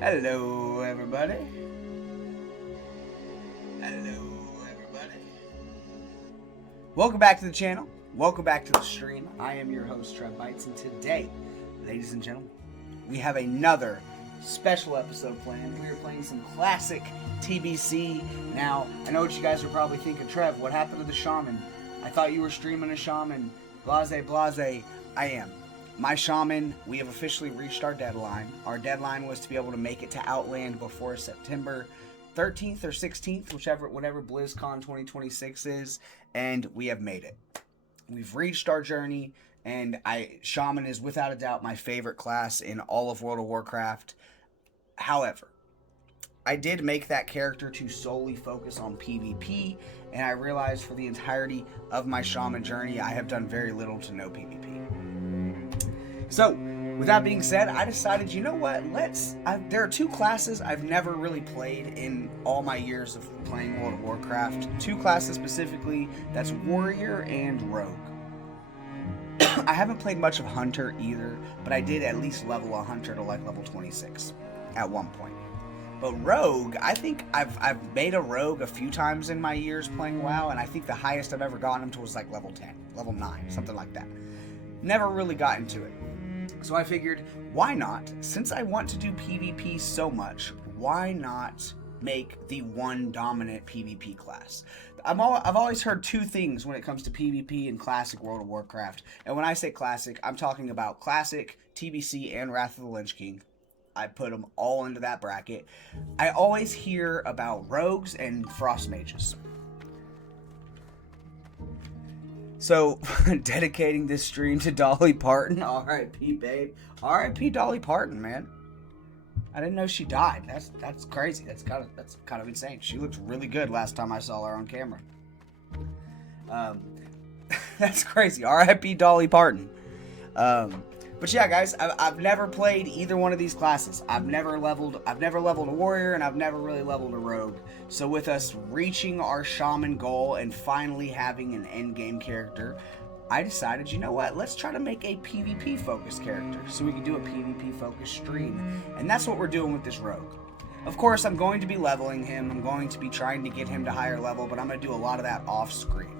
Hello, everybody. Hello, everybody. Welcome back to the channel. Welcome back to the stream. I am your host, Trevbytes, and today, ladies and gentlemen, we have another special episode planned. We are playing some classic TBC. Now, I know what you guys are probably thinking, Trev, what happened to the shaman? I thought you were streaming a shaman. Blase, blase. I am. My shaman, we have officially reached our deadline. Our deadline was to be able to make it to Outland before September 13th or 16th, whatever BlizzCon 2026 is, and we have made it. We've reached our journey, and shaman is without a doubt my favorite class in all of World of Warcraft. However, I did make that character to solely focus on PvP, and I realized for the entirety of my shaman journey, I have done very little to no PvP. So, with that being said, I decided, you know what, there are two classes I've never really played in all my years of playing World of Warcraft. Two classes specifically, that's Warrior and Rogue. I haven't played much of Hunter either, but I did at least level a Hunter to like level 26 at one point. But Rogue, I think I've made a Rogue a few times in my years playing WoW, and I think the highest I've ever gotten him to was like level 10, level 9, something like that. Never really got into it. So I figured, why not? Since I want to do PvP so much, why not make the one dominant PvP class? I've always heard two things when it comes to PvP and Classic World of Warcraft. And when I say Classic, I'm talking about Classic, TBC, and Wrath of the Lich King. I put them all into that bracket. I always hear about Rogues and Frost Mages. So, dedicating this stream to Dolly Parton. R.I.P. babe. R.I.P. Dolly Parton, man. I didn't know she died. That's crazy. That's kind of insane. She looked really good last time I saw her on camera. That's crazy. R.I.P. Dolly Parton. But yeah, guys, I've never played either one of these classes. I've never leveled a warrior, and I've never really leveled a rogue. So with us reaching our shaman goal and finally having an endgame character, I decided, you know what, let's try to make a PvP focused character so we can do a PvP focused stream. And that's what we're doing with this rogue. Of course, I'm going to be leveling him. I'm going to be trying to get him to higher level, but I'm going to do a lot of that off screen.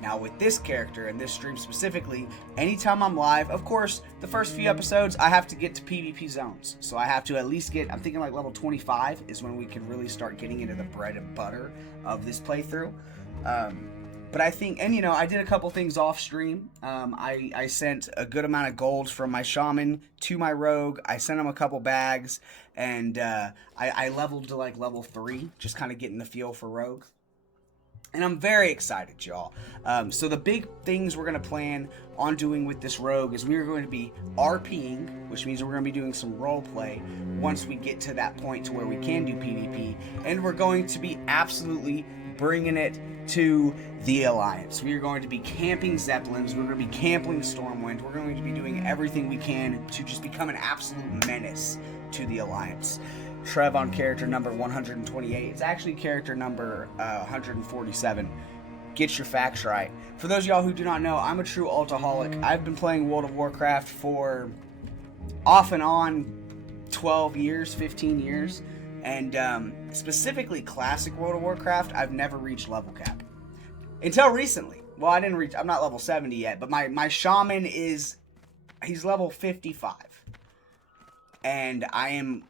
Now, with this character and this stream specifically, anytime I'm live, of course, the first few episodes, I have to get to PvP zones. So I have to at least I'm thinking like level 25 is when we can really start getting into the bread and butter of this playthrough. But I think, and I did a couple things off stream. I sent a good amount of gold from my shaman to my rogue. I sent him a couple bags, and I leveled to like level 3, just kind of getting the feel for rogue. And I'm very excited, y'all. So the big things we're going to plan on doing with this rogue is we are going to be RPing, which means we're going to be doing some role play once we get to that point to where we can do PvP. And we're going to be absolutely bringing it to the Alliance. We are going to be camping Zeppelins. We're going to be camping Stormwind. We're going to be doing everything we can to just become an absolute menace to the Alliance. Trev on character number 128. It's actually character number 147. Get your facts right. For those of y'all who do not know, I'm a true ultaholic. I've been playing World of Warcraft for off and on 12 years, 15 years. And specifically Classic World of Warcraft, I've never reached level cap. Until recently. Well, I'm not level 70 yet, but my shaman he's level 55. And I'm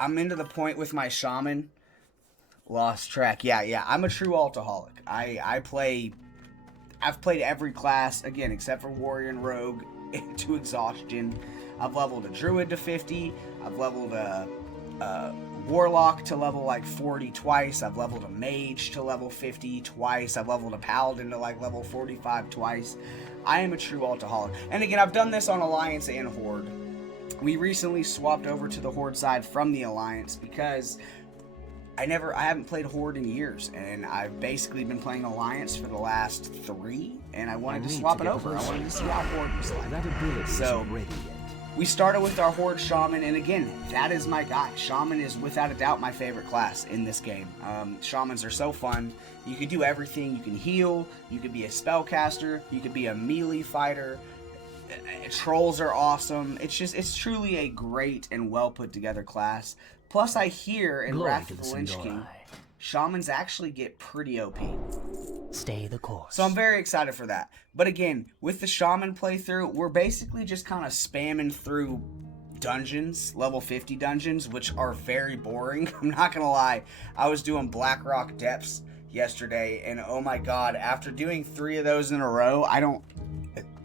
into the point with my shaman. Lost track. Yeah. I'm a true ultaholic. I've played every class, again, except for Warrior and Rogue, to exhaustion. I've leveled a Druid to 50. I've leveled a Warlock to level like 40 twice. I've leveled a Mage to level 50 twice. I've leveled a Paladin to like level 45 twice. I am a true ultaholic. And again, I've done this on Alliance and Horde. We recently swapped over to the Horde side from the Alliance because I haven't played Horde in years, and I've basically been playing Alliance for the last 3, and I wanted to swap it over. I wanted to see how Horde was like. So we started with our Horde Shaman, and again, that is my guy. Shaman is without a doubt my favorite class in this game. Shamans are so fun. You can do everything. You can heal. You could be a spellcaster. You could be a melee fighter. Trolls are awesome. It's truly a great and well put together class. Plus, I hear in Wrath of the Lynch King, shamans actually get pretty OP. Stay the course. So I'm very excited for that. But again, with the shaman playthrough, we're basically just kind of spamming through dungeons, level 50 dungeons, which are very boring. I'm not gonna lie. I was doing Blackrock Depths yesterday, and oh my god, after doing 3 of those in a row, I don't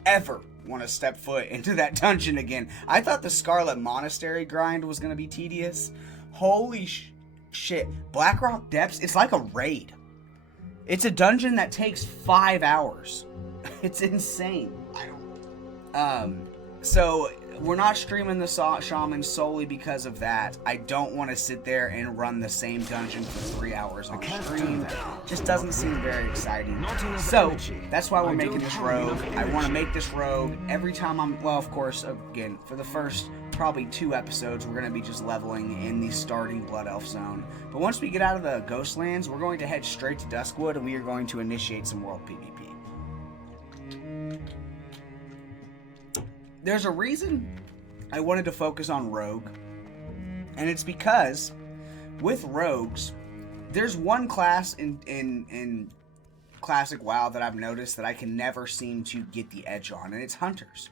ever want to step foot into that dungeon again. I thought the Scarlet Monastery grind was gonna be tedious. Holy shit. Blackrock Depths, it's like a raid. It's a dungeon that takes 5 hours. It's insane. So we're not streaming the shaman solely because of that. I don't want to sit there and run the same dungeon for 3 hours on stream. Just doesn't seem very exciting. So that's why we're making this rogue. I want to make this rogue every time well, of course, again, for the first probably 2 episodes, we're going to be just leveling in the starting Blood Elf zone. But once we get out of the Ghostlands, we're going to head straight to Duskwood, and we are going to initiate some world PvP. There's a reason I wanted to focus on Rogue, and it's because with Rogues, there's one class in Classic WoW that I've noticed that I can never seem to get the edge on, and it's Hunters.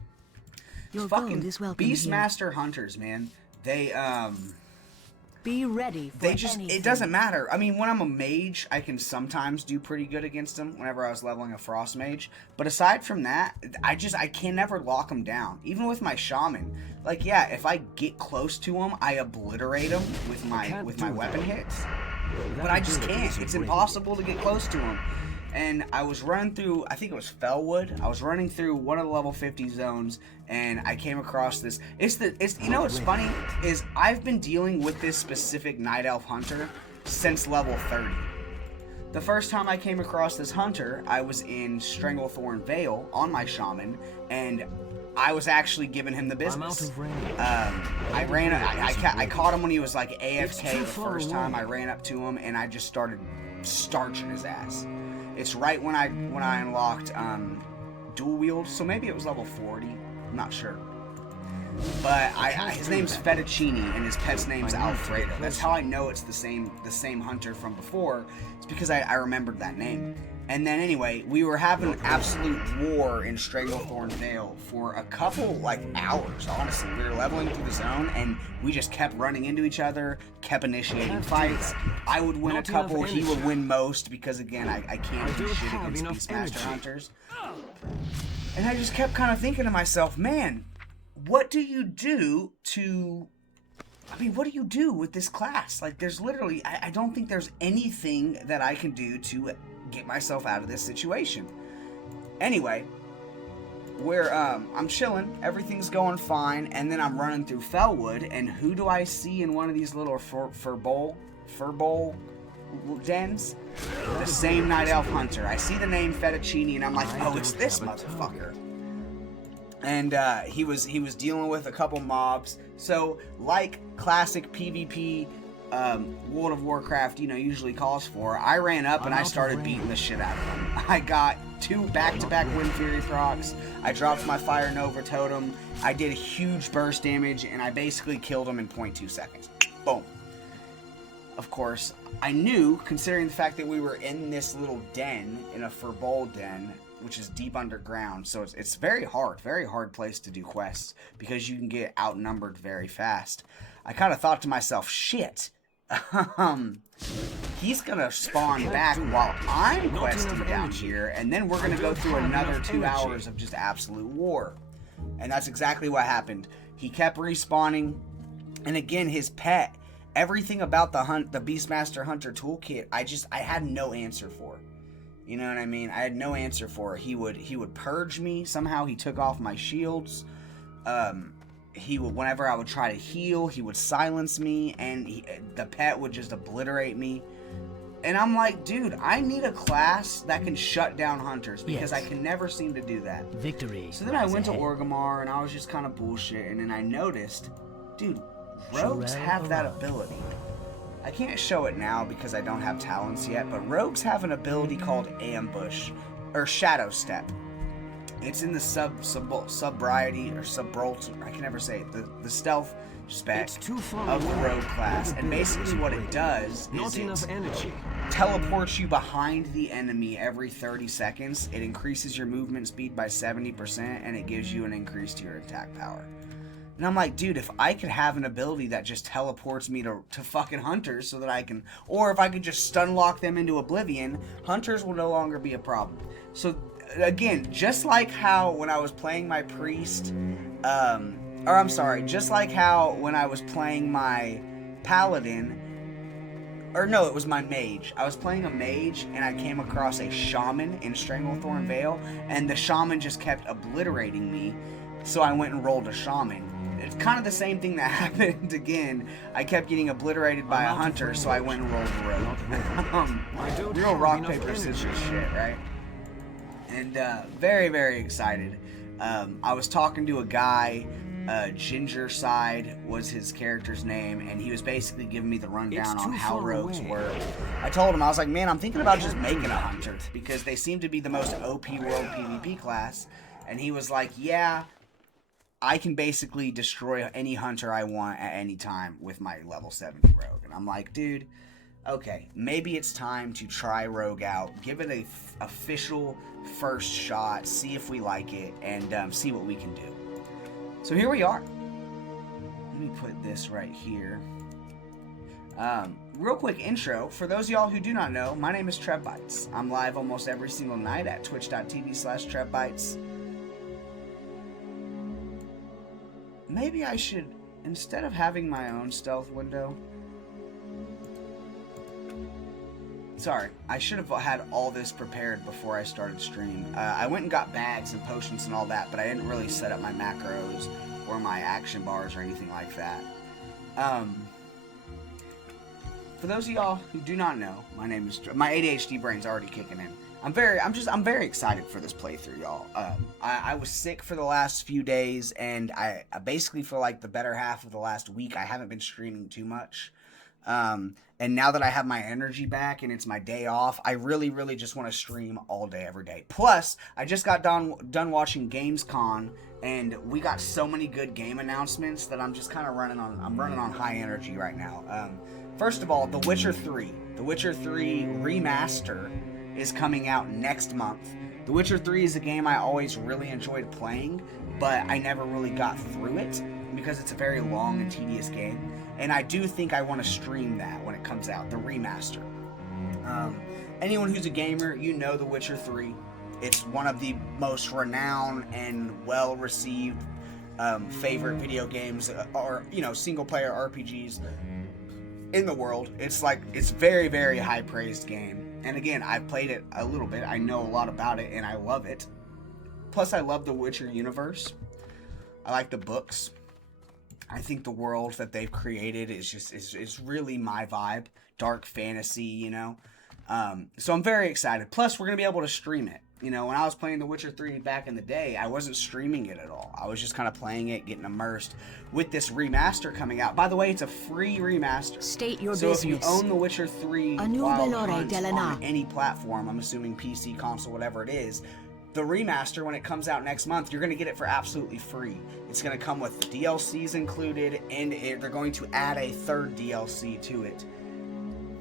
Your fucking gold is welcome Beastmaster Hunters, man. They be ready for anything. It doesn't matter. I mean, when I'm a mage, I can sometimes do pretty good against them whenever I was leveling a Frost Mage. But aside from that, I can never lock them down. Even with my Shaman. Like, yeah, if I get close to them, I obliterate them with my weapon hits. But I just can't. It's impossible to get close to them. And I was running through, I think it was Fellwood. I was running through one of the level 50 zones, and I came across this. You know what's funny is I've been dealing with this specific Night Elf Hunter since level 30. The first time I came across this hunter, I was in Stranglethorn Vale on my Shaman, and I was actually giving him the business. I caught him when he was like AFK the first time. I ran up to him, and I just started starching his ass. It's right when I unlocked dual wield, so maybe it was level 40. I'm not sure. But his name's Fettuccine and his pet's name's Alfredo. That's how I know it's the same hunter from before. It's because I remembered that name. And then anyway, we were having an absolute war in Stranglethorn Vale for a couple hours, honestly. We were leveling through the zone and we just kept running into each other, kept initiating fights. I would win a couple, he would win most because again, I can't do shit against Beastmaster Hunters. And I just kept kind of thinking to myself, man, what do you do with this class? Like, there's literally, I don't think there's anything that I can do to get myself out of this situation. Anyway, I'm chilling, everything's going fine, and then I'm running through Fellwood, and who do I see in one of these little furbowl dens? The same Night Elf Hunter. I see the name Fettuccine, and I'm like, oh, it's this motherfucker. And he was dealing with a couple mobs. So, like classic PvP World of Warcraft, usually calls for, I ran up and I started beating the shit out of him. I got 2 back-to-back Wind Fury procs. I dropped my Fire Nova Totem. I did a huge burst damage, and I basically killed him in 0.2 seconds. Boom. Of course, I knew, considering the fact that we were in this little den, in a Furbowl den, which is deep underground, so it's very hard place to do quests, because you can get outnumbered very fast. I kind of thought to myself, shit, he's gonna spawn back while I'm questing down here, and then we're gonna go through another 2 hours of just absolute war. And that's exactly what happened. He kept respawning, and again, his pet, everything about the Beastmaster Hunter toolkit, I had no answer for. You know what I mean? I had no answer for it. He would purge me. Somehow he took off my shields. Whenever I would try to heal, he would silence me, and the pet would just obliterate me. And I'm like, dude, I need a class that can shut down hunters, because I can never seem to do that. Victory. So then I went to Orgrimmar, and I was just kind of bullshit, and then I noticed, dude, rogues have that ability. I can't show it now because I don't have talents yet, but rogues have an ability called Ambush, or Shadow Step. It's in the sobriety or subrolt. I can never say it. The stealth spec of the rogue class, and basically what it does is it teleports you behind the enemy every 30 seconds. It increases your movement speed by 70%, and it gives you an increase to your attack power. And I'm like, dude, if I could have an ability that just teleports me to fucking hunters so that I can, or if I could just stun lock them into oblivion, hunters will no longer be a problem. So again, just like how when I was playing my priest, just like how when I was playing my paladin, or no, it was my mage. I was playing a mage, and I came across a shaman in Stranglethorn Vale, and the shaman just kept obliterating me, so I went and rolled a shaman. It's kind of the same thing that happened again. I kept getting obliterated by a hunter, so I went and rolled a rogue. Real rock, paper, scissors shit, right? And very, very excited. I was talking to a guy, Ginger Side was his character's name, and he was basically giving me the rundown on how rogues work. I told him, I was like, man, I'm thinking about just making a hunter, because they seem to be the most OP world PvP class. And he was like, yeah, I can basically destroy any hunter I want at any time with my level 70 rogue. And I'm like, dude, okay, maybe it's time to try rogue out, give it a official first shot, see if we like it, and see what we can do. So here we are. Let me put this right here. Real quick intro. For those of y'all who do not know, my name is Trevbytes. I'm live almost every single night at twitch.tv/Trevbytes. Maybe I should, instead of having my own stealth window... Sorry, I should have had all this prepared before I started stream. I went and got bags and potions and all that, but I didn't really set up my macros or my action bars or anything like that. For those of y'all who do not know, my name is... My ADHD brain's already kicking in. I'm very excited for this playthrough, y'all. I was sick for the last few days, and I basically feel like the better half of the last week I haven't been streaming too much. And now that I have my energy back and it's my day off, I really, really just want to stream all day, every day. Plus, I just got done watching Gamescom, and we got so many good game announcements that I'm just kind of running on high energy right now. First of all, The Witcher 3. The Witcher 3 Remaster is coming out next month. The Witcher 3 is a game I always really enjoyed playing, but I never really got through it because it's a very long and tedious game. And I do think I want to stream that when it comes out, the remaster. Anyone who's a gamer, you know The Witcher 3. It's one of the most renowned and well-received favorite video games, or, you know, single-player RPGs in the world. It's very, very high-praised game. And again, I've played it a little bit. I know a lot about it, and I love it. Plus, I love the Witcher universe. I like the books. I think the world that they've created is really my vibe. Dark fantasy, you know. So I'm very excited. Plus, we're going to be able to stream it. You know, when I was playing The Witcher 3 back in the day, I wasn't streaming it at all. I was just kind of playing it, getting immersed with this remaster coming out. By the way, it's a free remaster. State your business. So if you own The Witcher 3 Wild Hunt on any platform, I'm assuming PC, console, whatever it is, the remaster, when it comes out next month, you're going to get it for absolutely free. It's going to come with DLCs included, and they're going to add a third DLC to it.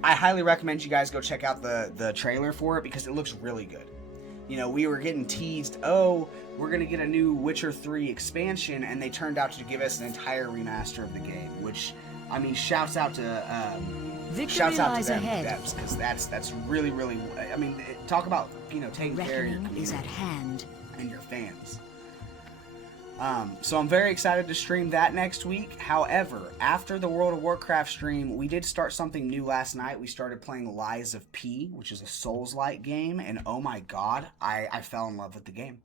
I highly recommend you guys go check out the trailer for it because it looks really good. You know, we were getting teased, oh, we're going to get a new Witcher 3 expansion, and they turned out to give us an entire remaster of the game, which, I mean, shouts out to them because that's really, really, I mean, talk about, you know, taking care of your community is at hand and your fans. So I'm very excited to stream that next week. However, after the World of Warcraft stream, we did start something new last night. We started playing Lies of P, which is a Souls-like game, and oh my god, I fell in love with the game.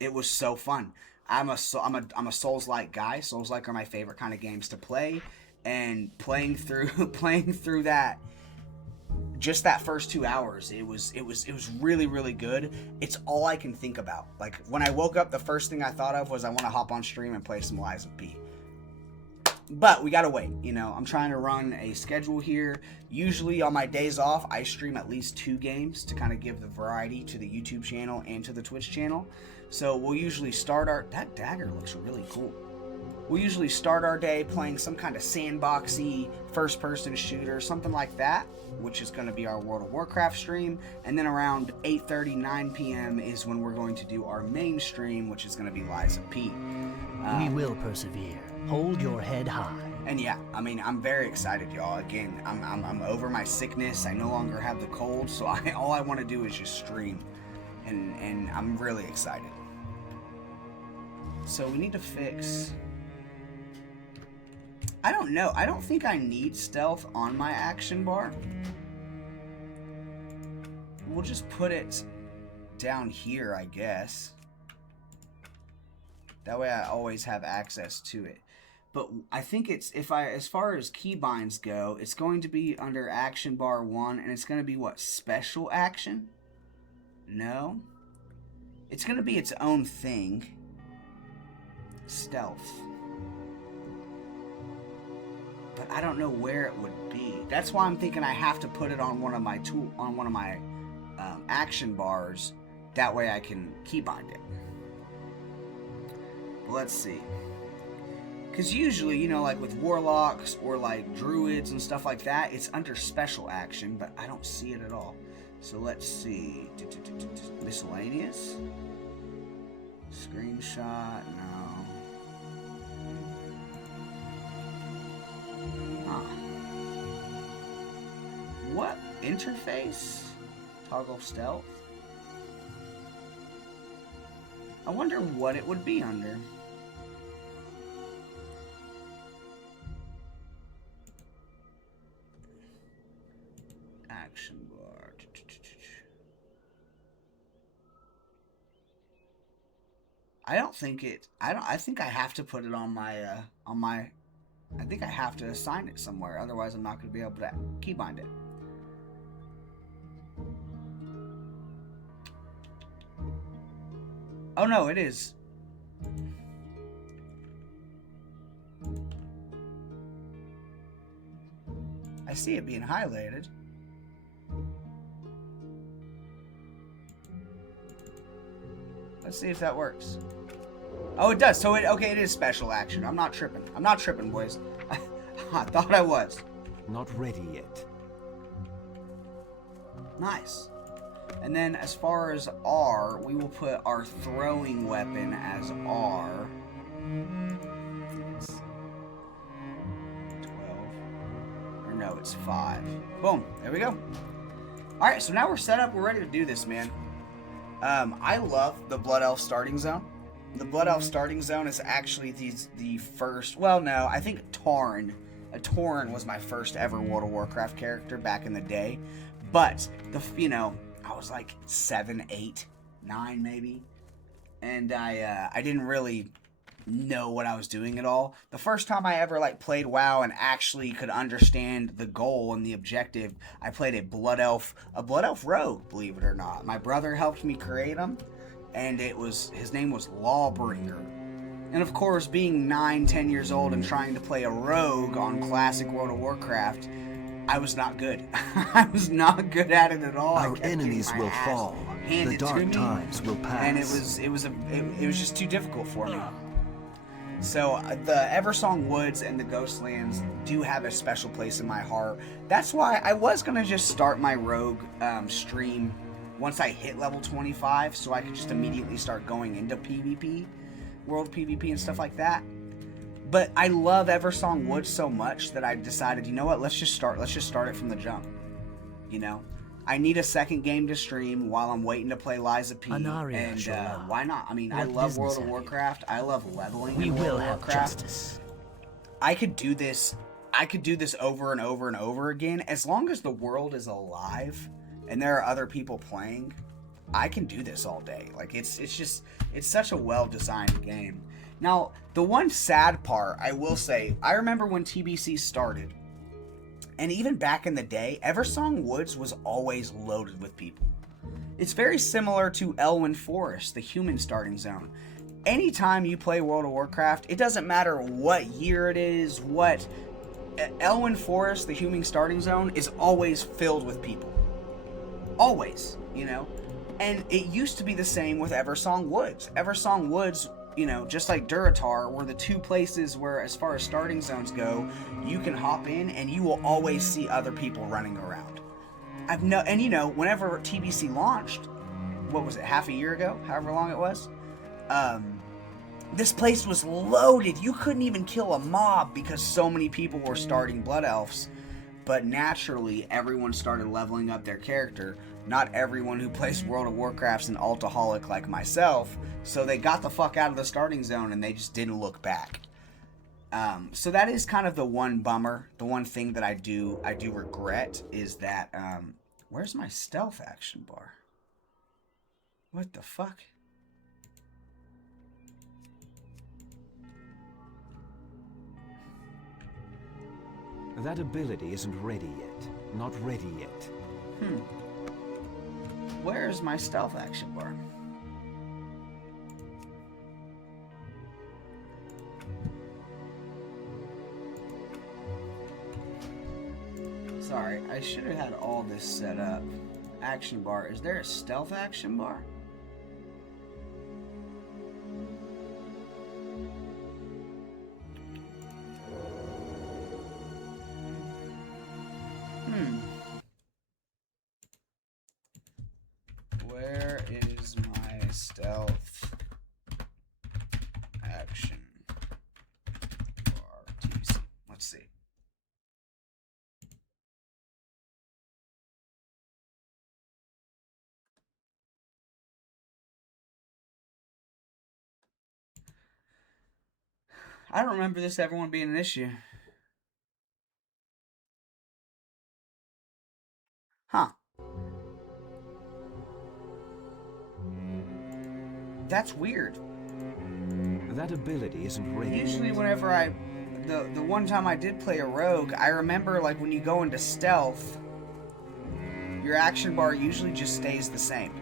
It was so fun. I'm a Souls-like guy. Souls-like are my favorite kind of games to play, and playing through that. Just that first 2 hours, it was really, really good. It's all I can think about. Like, when I woke up, the first thing I thought of was I want to hop on stream and play some Lies of P. But we gotta wait, you know. I'm trying to run a schedule here. Usually on my days off, I stream at least 2 games to kind of give the variety to the YouTube channel and to the Twitch channel. So we'll usually start our... That dagger looks really cool. We'll usually start our day playing some kind of sandboxy first-person shooter, something like that, which is going to be our World of Warcraft stream. And then around 8:30, 9 p.m. is when we're going to do our main stream, which is going to be Liza P. We will persevere. Hold your head high. And yeah, I mean, I'm very excited, y'all. Again, I'm over my sickness. I no longer have the cold, so all I want to do is just stream. And I'm really excited. So we need to fix... I don't know. I don't think I need stealth on my action bar. We'll just put it down here, I guess. That way I always have access to it. But I think it's, as far as keybinds go, it's going to be under action bar 1, and it's going to be what, special action? No. It's going to be its own thing. Stealth. But I don't know where it would be. That's why I'm thinking I have to put it on one of my action bars. That way I can keybind it. But let's see. Because usually, you know, like with warlocks or like druids and stuff like that, it's under special action, but I don't see it at all. So let's see. Miscellaneous? Screenshot? No. Huh. What? Interface? Toggle stealth? I wonder what it would be under. Action bar. I don't think it... I think I have to put it on my... I think I have to assign it somewhere. Otherwise, I'm not going to be able to keybind it. Oh, no, it is. I see it being highlighted. Let's see if that works. Oh, it does. So, it is special action. I'm not tripping. I'm not tripping, boys. I thought I was. Not ready yet. Nice. And then as far as R, we will put our throwing weapon as R. It's 12. Or no, it's 5. Boom. There we go. Alright, so now we're set up. We're ready to do this, man. I love the Blood Elf starting zone. The Blood Elf starting zone is actually the first... Well, no, I think Tauren. Tauren was my first ever World of Warcraft character back in the day. But, I was like 7, 8, 9 maybe. And I didn't really know what I was doing at all. The first time I ever played WoW and actually could understand the goal and the objective, I played a Blood Elf rogue, believe it or not. My brother helped me create him. And his name was Lawbringer. And of course, being 9, 10 years old and trying to play a rogue on classic World of Warcraft, I was not good. I was not good at it at all. Our enemies will fall. The dark times will pass. And it was just too difficult for me. So the Eversong Woods and the Ghostlands do have a special place in my heart. That's why I was gonna just start my rogue stream once I hit level 25, so I could just immediately start going into PvP, world PvP and stuff like that. But I love Eversong Woods so much that I decided, you know what, let's just start it from the jump. I need a second game to stream while I'm waiting to play Liza P. And why not? I mean, I love World of Warcraft. I love leveling in World of Warcraft. Justice. I could do this over and over and over again. As long as the world is alive and there are other people playing, I can do this all day. It's such a well-designed game. Now, the one sad part, I will say, I remember when TBC started, and even back in the day, Eversong Woods was always loaded with people. It's very similar to Elwyn Forest, the human starting zone. anytime you play World of Warcraft, it doesn't matter what year it is, what... Elwyn Forest, the human starting zone, is always filled with people. Always, you know? And it used to be the same with Eversong Woods. Eversong Woods, you know, just like Duratar, were the two places where, as far as starting zones go, you can hop in and you will always see other people running around. And you know, whenever TBC launched, what was it, half a year ago, however long it was, this place was loaded. You couldn't even kill a mob because so many people were starting Blood Elves. But naturally, everyone started leveling up their character. Not everyone who plays World of Warcraft's an altaholic like myself, so they got the fuck out of the starting zone and they just didn't look back. So that is kind of the one bummer. The one thing that I do regret is that, where's my stealth action bar? What the fuck? That ability isn't ready yet. Not ready yet. Where's my stealth action bar? Sorry, I should have had all this set up. Action bar. Is there a stealth action bar? Where is my stealth action bar? TBC. Let's see. I don't remember this ever one being an issue. Huh. That's weird. That ability isn't ready. Usually whenever the one time I did play a rogue, I remember like when you go into stealth, your action bar usually just stays the same.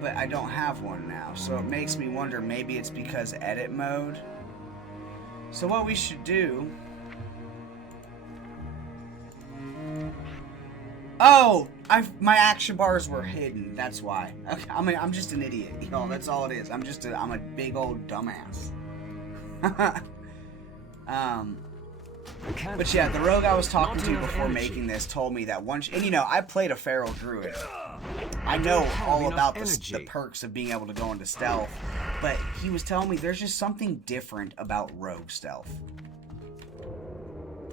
But I don't have one now, so it makes me wonder, maybe it's because edit mode. So what we should do... Oh! My action bars were hidden, that's why. Okay, I'm just an idiot, y'all, that's all it is. I'm a big old dumbass. But yeah, the rogue I was talking to before making this told me that once... And you know, I played a feral druid. I know all about the perks of being able to go into stealth, but he was telling me there's just something different about rogue stealth.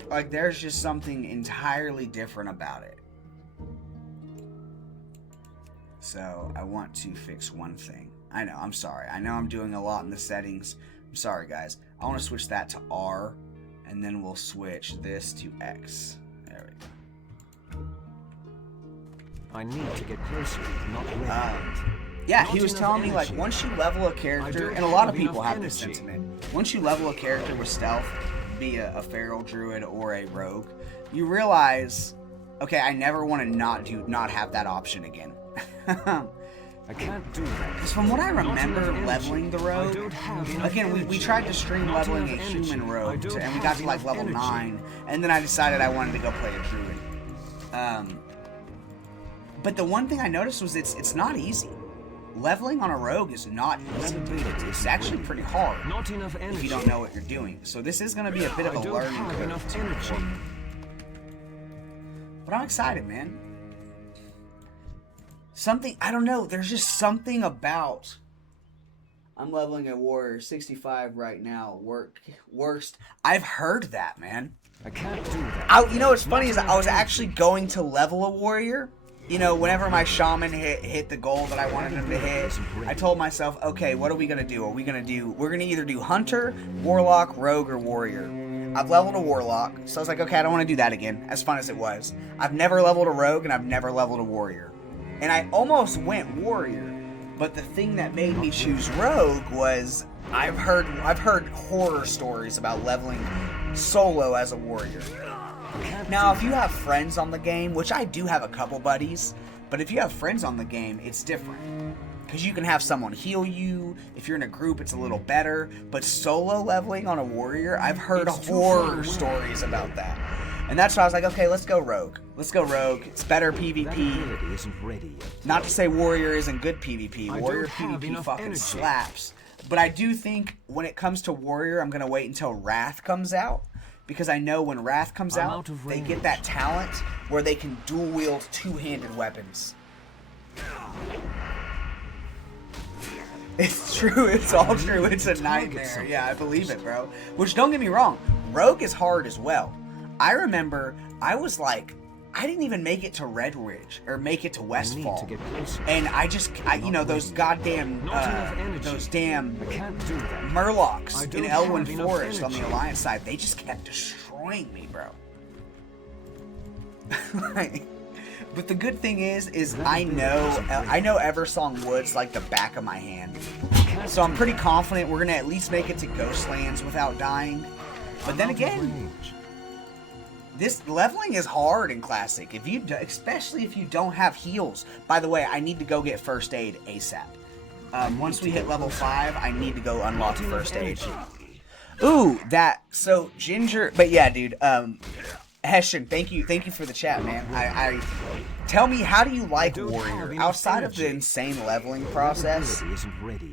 Like, there's just something entirely different about it. So, I want to fix one thing. I know, I'm sorry. I know I'm doing a lot in the settings. I'm sorry, guys. I want to switch that to R, and then we'll switch this to X. There we go. I need to get closer, not ready. Yeah, he was telling me, like, once you level a character, and a lot of people have this sentiment, once you level a character with stealth, be a feral druid or a rogue, you realize, okay, I never want to not have that option again. I can't do that. Because from what I remember leveling the rogue, again, we tried to stream leveling a human rogue, and we got to like level 9, and then I decided I wanted to go play a druid. But the one thing I noticed was it's not easy. Leveling on a rogue is not easy. It's actually pretty hard if you don't know what you're doing. So this is going to be a bit of a learning curve. But I'm excited, man. Something, I don't know, there's just something about... I'm leveling a warrior, 65 right now, worst. I've heard that, man. I can't do that. You know what's funny is I was actually going to level a warrior. You know, whenever my shaman hit the goal that I wanted him to hit, I told myself, okay, what are we going to do? We're going to either do hunter, warlock, rogue, or warrior. I've leveled a warlock, so I was like, okay, I don't want to do that again, as fun as it was. I've never leveled a rogue, and I've never leveled a warrior. And I almost went warrior, but the thing that made me choose rogue was I've heard horror stories about leveling solo as a warrior. Now, if you have friends on the game, which I do have a couple buddies, but But if you have friends on the game, it's different. Because you can have someone heal you. If you're in a group, it's a little better. But solo leveling on a warrior, I've heard horror stories about that. And that's why I was like, okay, let's go rogue. Let's go rogue. It's better PvP. Isn't ready yet. Not to say warrior isn't good PvP. Warrior PvP fucking slaps. But I do think when it comes to warrior, I'm going to wait until Wrath comes out. Because I know when Wrath comes out, they get that talent where they can dual wield two-handed weapons. It's true. It's all true. It's a nightmare. Yeah, I believe it, bro. Which, don't get me wrong, rogue is hard as well. I remember I was like, I didn't even make it to Red Ridge or make it to Westfall, and you know, those goddamn those damn Murlocs in Elwyn Forest on the Alliance side, they just kept destroying me, bro. Like, but the good thing is I know Eversong Woods like the back of my hand, so I'm pretty confident we're gonna at least make it to Ghostlands without dying. But then again, this leveling is hard in Classic, especially if you don't have heals. By the way, I need to go get first aid ASAP. Once we hit level 5, I need to go unlock first aid. Ooh, so Ginger, but yeah, dude. Hessian, thank you for the chat, man. Tell me, how do you like Warrior outside of the insane leveling process?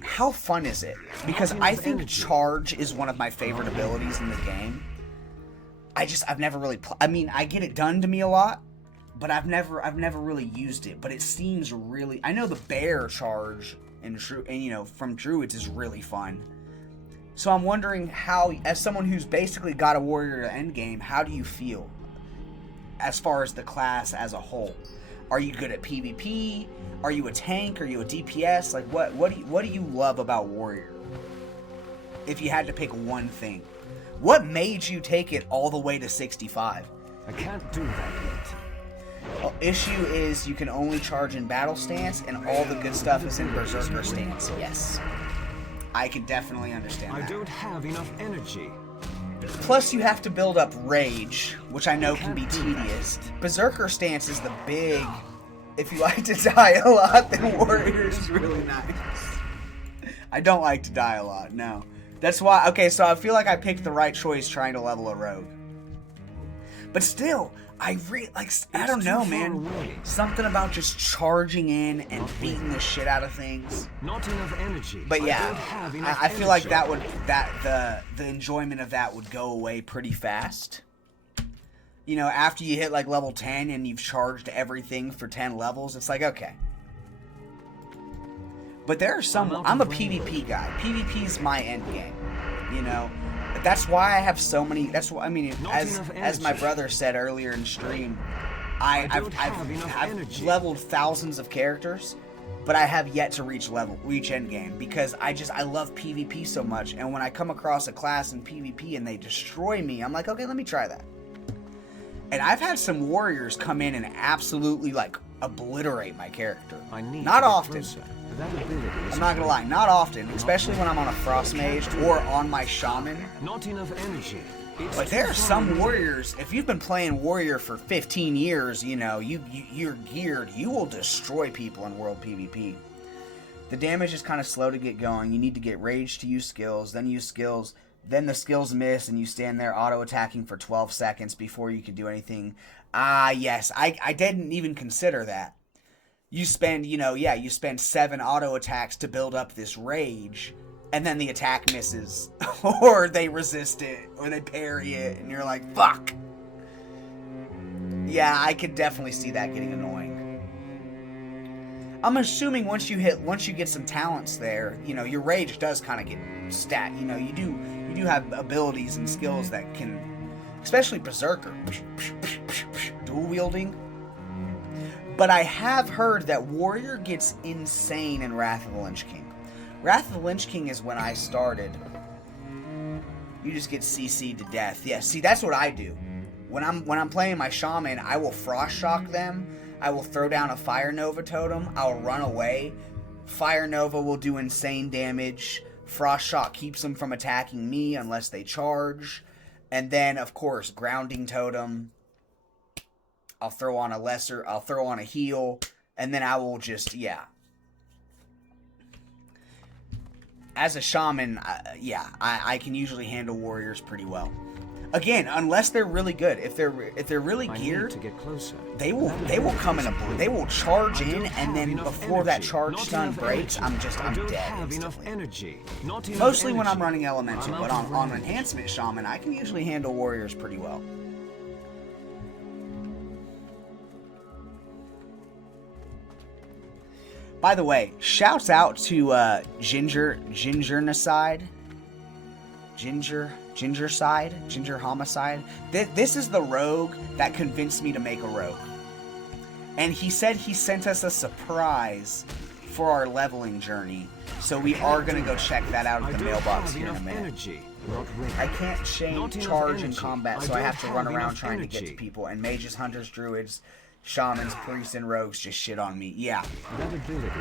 How fun is it? Because I think Charge is one of my favorite abilities in the game. I've never really I mean, I get it done to me a lot, but I've never really used it. But it seems really, I know the bear charge and you know, from Druids is really fun. So I'm wondering how, as someone who's basically got a warrior to endgame, how do you feel as far as the class as a whole? Are you good at PvP? Are you a tank? Are you a DPS? Like, what do you love about warrior? If you had to pick one thing. What made you take it all the way to 65? I can't do that yet. Well, issue is you can only charge in battle stance, and all the good stuff is in berserker stance. Yes. I can definitely understand that. I don't have enough energy. Plus, you have to build up rage, which I know can be tedious. Berserker stance is the big... If you like to die a lot, then warrior is really nice. I don't like to die a lot, no. That's why, okay, so I feel like I picked the right choice trying to level a rogue. But still, I don't know, man. Something about just charging in and beating the shit out of things. Not enough energy. But yeah, I feel like the enjoyment of that would go away pretty fast. You know, after you hit like level 10 and you've charged everything for 10 levels, it's like, okay. But there are some, I'm a PvP guy. PvP's my end game, you know. That's why I have so many, that's why, I mean, as my brother said earlier in stream, I've leveled thousands of characters, but I have yet to reach end game, because I love PvP so much, and when I come across a class in PvP and they destroy me, I'm like, okay, let me try that. And I've had some warriors come in and absolutely, like, obliterate my character. Not often. I'm not gonna lie, not often, especially when I'm on a frost mage or on my shaman. Not enough energy. But there are some warriors, if you've been playing warrior for 15 years, you know, you're geared, you will destroy people in world PvP. The damage is kind of slow to get going. You need to get rage to use skills, then use skills, then the skills miss and you stand there auto-attacking for 12 seconds before you can do anything. Ah, yes, I didn't even consider that. You spend, you spend 7 auto attacks to build up this rage, and then the attack misses, or they resist it, or they parry it, and you're like, fuck. Yeah, I could definitely see that getting annoying. I'm assuming once you get some talents there, your rage does kind of get stat. You do have abilities and skills that can, especially Berserker, dual wielding. But I have heard that Warrior gets insane in Wrath of the Lich King. Wrath of the Lich King is when I started. You just get CC'd to death. Yeah, see, that's what I do. When I'm playing my shaman, I will frost shock them. I will throw down a Fire Nova totem. I'll run away. Fire Nova will do insane damage. Frost shock keeps them from attacking me unless they charge. And then, of course, grounding totem. I'll throw on a heal, And then I will just, yeah. As a shaman, I can usually handle warriors pretty well. Again, unless they're really good. If they're really geared, to get closer. they will come in they will charge in, and then before that charge stun breaks, I'm dead. Mostly when I'm running elemental, but on enhancement shaman, I can usually handle warriors pretty well. By the way, shouts out to Ginger Homicide. This is the rogue that convinced me to make a rogue. And he said he sent us a surprise for our leveling journey. So we are going to go check that out at the mailbox here in a minute. I can't charge in combat, so I have to run around trying to get to people. And mages, hunters, druids, shamans, priests, and rogues just shit on me. Yeah,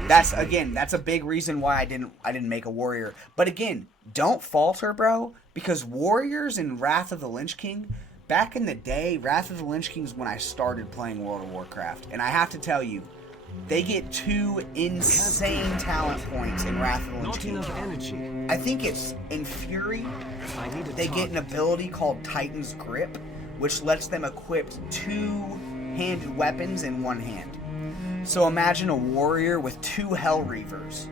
that's a big reason why I didn't make a warrior. But again, don't falter, bro, because warriors in Wrath of the Lynch King, back in the day, Wrath of the Lynch King's when I started playing World of Warcraft, and I have to tell you, they get 2 insane talent points in Wrath of the Lynch King. I think it's in Fury. They get an ability called Titan's Grip, which lets them equip 2-handed weapons in one hand. So imagine a warrior with 2 Hell Reavers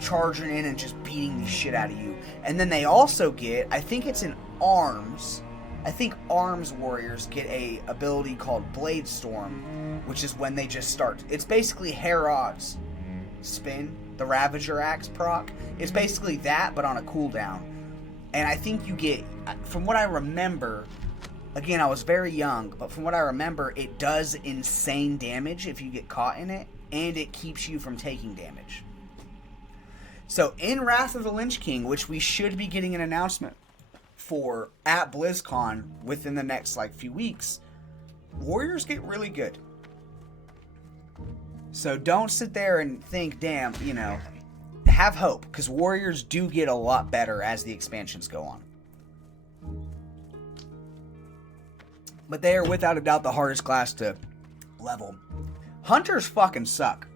charging in and just beating the shit out of you. And then they also get, I think it's in Arms, I think Arms warriors get a ability called Blade Storm, which is when they just start. It's basically Herod's spin, the Ravager Axe proc. It's basically that, but on a cooldown. And I think you get, from what I remember, again, I was very young, but from what I remember, it does insane damage if you get caught in it, and it keeps you from taking damage. So, in Wrath of the Lynch King, which we should be getting an announcement for at BlizzCon within the next, few weeks, warriors get really good. So, don't sit there and think, damn, have hope, because warriors do get a lot better as the expansions go on. But they are without a doubt the hardest class to level. Hunters fucking suck.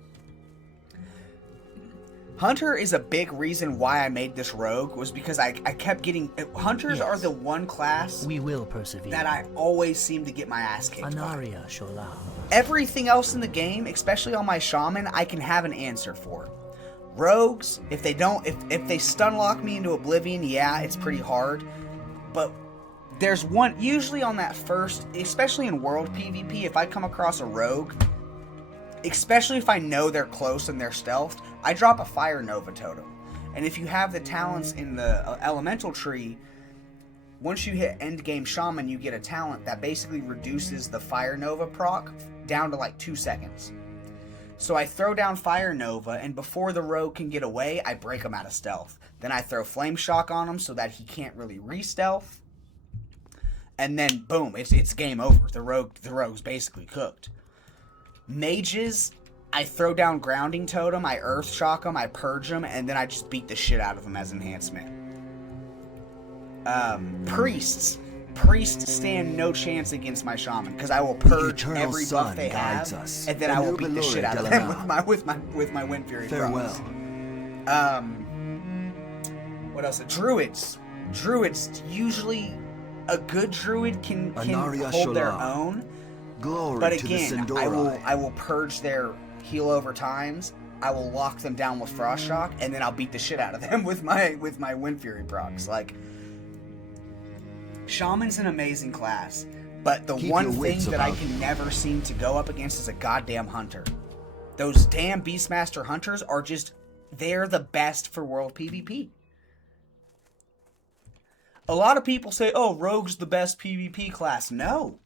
Hunter is a big reason why I made this rogue, was because I kept getting... Hunters are the one class we will persevere that I always seem to get my ass kicked by. Shola. Everything else in the game, especially on my shaman, I can have an answer for. Rogues, if they stun lock me into oblivion, yeah, it's pretty hard. But there's one, usually on that first, especially in world PvP, if I come across a rogue, especially if I know they're close and they're stealthed, I drop a Fire Nova totem. And if you have the talents in the elemental tree, once you hit endgame shaman, you get a talent that basically reduces the Fire Nova proc down to 2 seconds. So I throw down Fire Nova, and before the rogue can get away, I break him out of stealth. Then I throw Flame Shock on him so that he can't really re-stealth. And then, boom, it's game over. The rogue's basically cooked. Mages, I throw down Grounding Totem, I Earth Shock them, I Purge them, and then I just beat the shit out of them as enhancement. Priests stand no chance against my shaman, because I will purge every buff they have, and then I will beat the shit out of them with my Wind Fury. Farewell. What else? Druids, usually a good druid can hold their own. Glory but to the again, Sindori. I will purge their heal over times. I will lock them down with Frost Shock, and then I'll beat the shit out of them with my Wind Fury procs. Shaman's an amazing class, but the one thing that I can never seem to go up against is a goddamn hunter. Those damn Beastmaster hunters are they're the best for world PvP. A lot of people say, oh, Rogue's the best PvP class. No.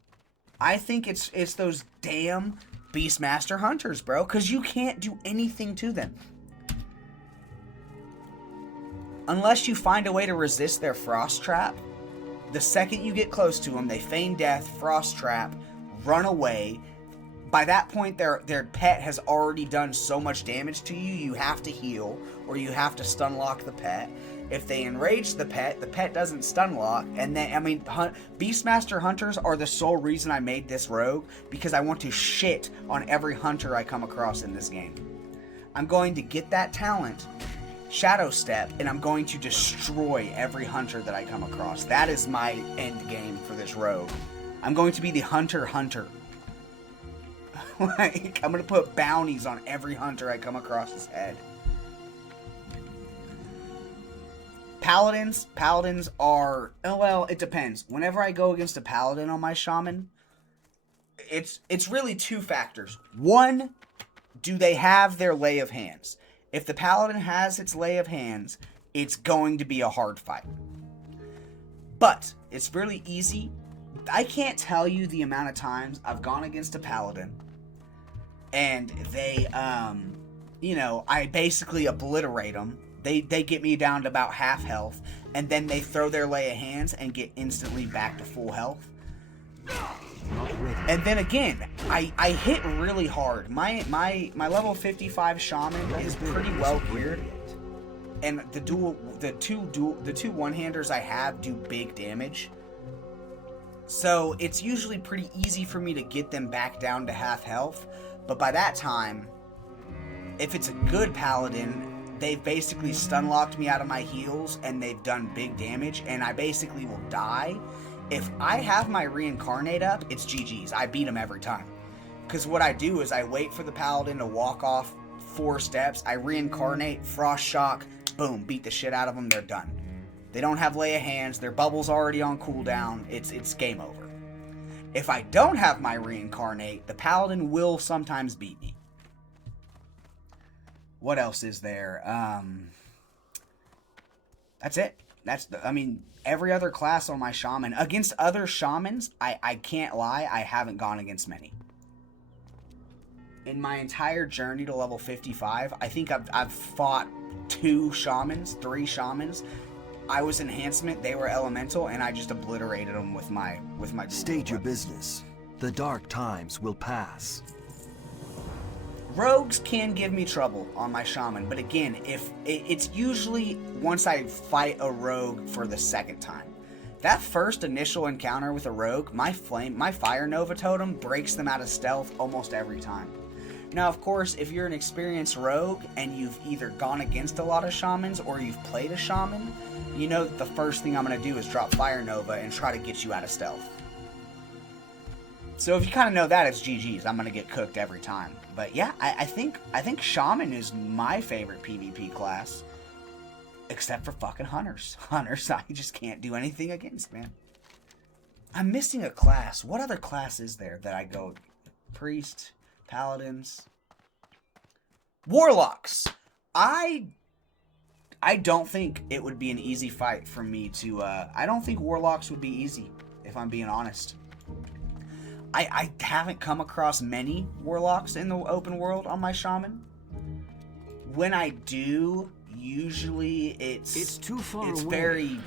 I think it's those damn Beastmaster hunters, bro, because you can't do anything to them. Unless you find a way to resist their Frost Trap. The second you get close to them, they feign death, Frost Trap, run away. By that point, their pet has already done so much damage to you, you have to heal, or you have to stun lock the pet. If they enrage the pet doesn't stun lock, and then, I mean, Beastmaster Hunters are the sole reason I made this rogue, because I want to shit on every hunter I come across in this game. I'm going to get that talent, Shadow Step, and I'm going to destroy every hunter that I come across. That is my end game for this rogue. I'm going to be the hunter. Like, I'm going to put bounties on every hunter I come across his head. Paladins are, oh well, it depends. Whenever I go against a paladin on my shaman, it's really two factors. One, do they have their lay of hands? If the paladin has its lay of hands, it's going to be a hard fight. But it's really easy. I can't tell you the amount of times I've gone against a paladin and they, I basically obliterate them. They get me down to about half health, and then they throw their lay of hands and get instantly back to full health. And then again, I hit really hard. My level 55 shaman is pretty well geared, and the two one-handers I have do big damage. So it's usually pretty easy for me to get them back down to half health. But by that time, if it's a good paladin, they've basically stun locked me out of my heals and they've done big damage, and I basically will die. If I have my reincarnate up, it's GG's. I beat them every time. Because what I do is I wait for the paladin to walk off 4 steps, I reincarnate, frost shock, boom, beat the shit out of them, they're done. They don't have lay of hands, their bubble's already on cooldown, it's game over. If I don't have my reincarnate, the paladin will sometimes beat me. What else is there? That's it. Every other class on my shaman. Against other shamans, I can't lie, I haven't gone against many. In my entire journey to level 55, I think I've fought 3 shamans. I was enhancement, they were elemental, and I just obliterated them with my State your business. The dark times will pass. Rogues can give me trouble on my shaman, but again, if it's usually once I fight a rogue for the second time. That first initial encounter with a rogue, my fire nova totem breaks them out of stealth almost every time. Now, of course, if you're an experienced rogue and you've either gone against a lot of shamans or you've played a shaman, you know that the first thing I'm going to do is drop fire nova and try to get you out of stealth. So if you kind of know that, it's GG's. I'm going to get cooked every time. But yeah, I think shaman is my favorite PvP class. Except for fucking hunters. Hunters, I just can't do anything against, man. I'm missing a class. What other class is there that I go? Priest, paladins, warlocks. I don't think it would be an easy fight for me to, I don't think warlocks would be easy, if I'm being honest. I haven't come across many warlocks in the open world on my shaman. When I do, usually it's too far it's away. Very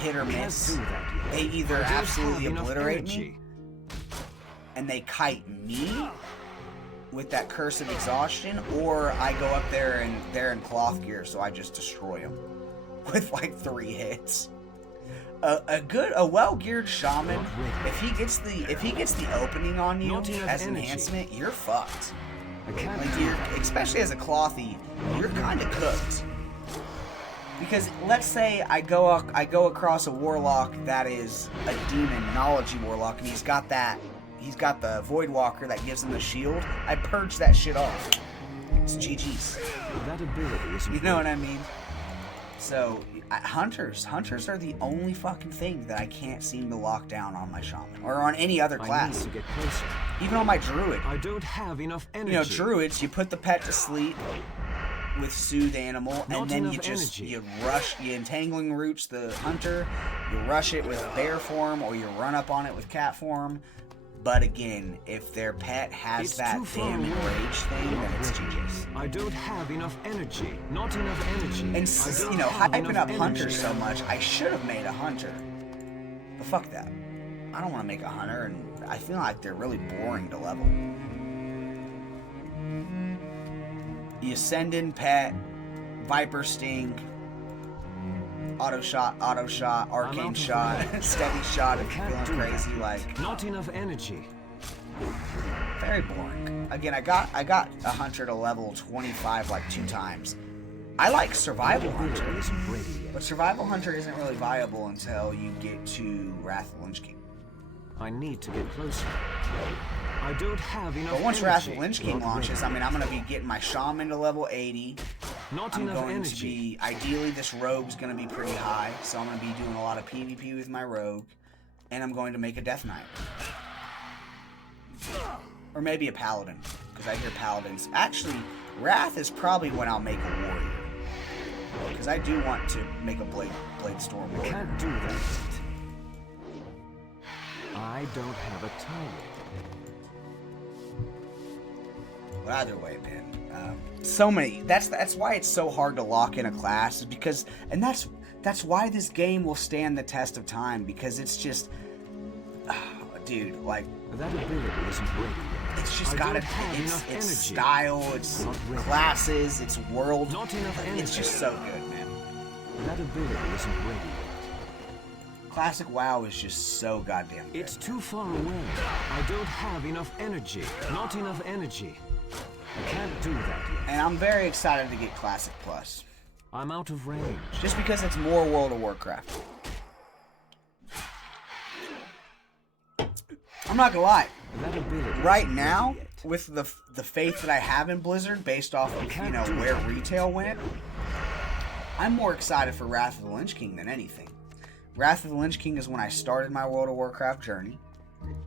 hit or miss. They either absolutely obliterate me, and they kite me with that curse of exhaustion, or I go up there and they're in cloth gear, so I just destroy them with like 3 hits. A well-geared shaman, if he gets the opening on you as enhancement, you're fucked. Especially as a clothy, you're kind of cooked. Because let's say I go across a warlock that is a demonology warlock, and he's got the void walker that gives him the shield. I purge that shit off. It's GG's. That ability is, you know what I mean? So hunters are the only fucking thing that I can't seem to lock down on my shaman or on any other class. I need to get closer. Even on my druid. I don't have enough energy. You know, druids, you put the pet to sleep with soothe animal, and then you entangling roots the hunter, you rush it with bear form, or you run up on it with cat form. But again, if their pet has that damn enrage thing, then it's GG's. I don't have enough energy. Not enough energy. And hyping up hunters so much, I should have made a hunter. But fuck that. I don't want to make a hunter, and I feel like they're really boring to level. You send in pet, Viper Sting, auto shot, arcane shot, steady shot if you're feeling crazy, like Not enough energy. very boring. Again, I got a hunter to level 25 like 2 times. I like survival hunter, Isn't ready yet. but survival hunter isn't really viable until you get to Wrath of the Lich King. I need to get closer. I don't have enough But once energy. Wrath of the Lich King Not launches, ready. I mean, I'm going to be getting my shaman to level 80. Not I'm enough going energy. to be, ideally this rogue's going to be pretty high, so I'm going to be doing a lot of PvP with my rogue, and I'm going to make a Death Knight. Or maybe a paladin, because I hear paladins. Actually, Wrath is probably when I'll make a warrior. Because I do want to make a Blade Storm I warrior. can't do that yet. I don't have a target. But either way, man, so many. That's why it's so hard to lock in a class, is because, and that's why this game will stand the test of time, because it's just, dude, like, That ability isn't ready yet. it's just I got don't its have enough energy. style, its Not ready. classes, its world. Not enough It's energy. just so good, man. That ability isn't ready yet. Classic WoW is just so goddamn good. It's too far away. I don't have enough energy. Not enough energy. I can't do that yet. And I'm very excited to get Classic Plus, I'm out of range. just because it's more World of Warcraft. I'm not gonna lie. That ability Right isn't now, ready yet. with the faith that I have in Blizzard, based off of where retail went, I'm more excited for Wrath of the Lich King than anything. Wrath of the Lich King is when I started my World of Warcraft journey.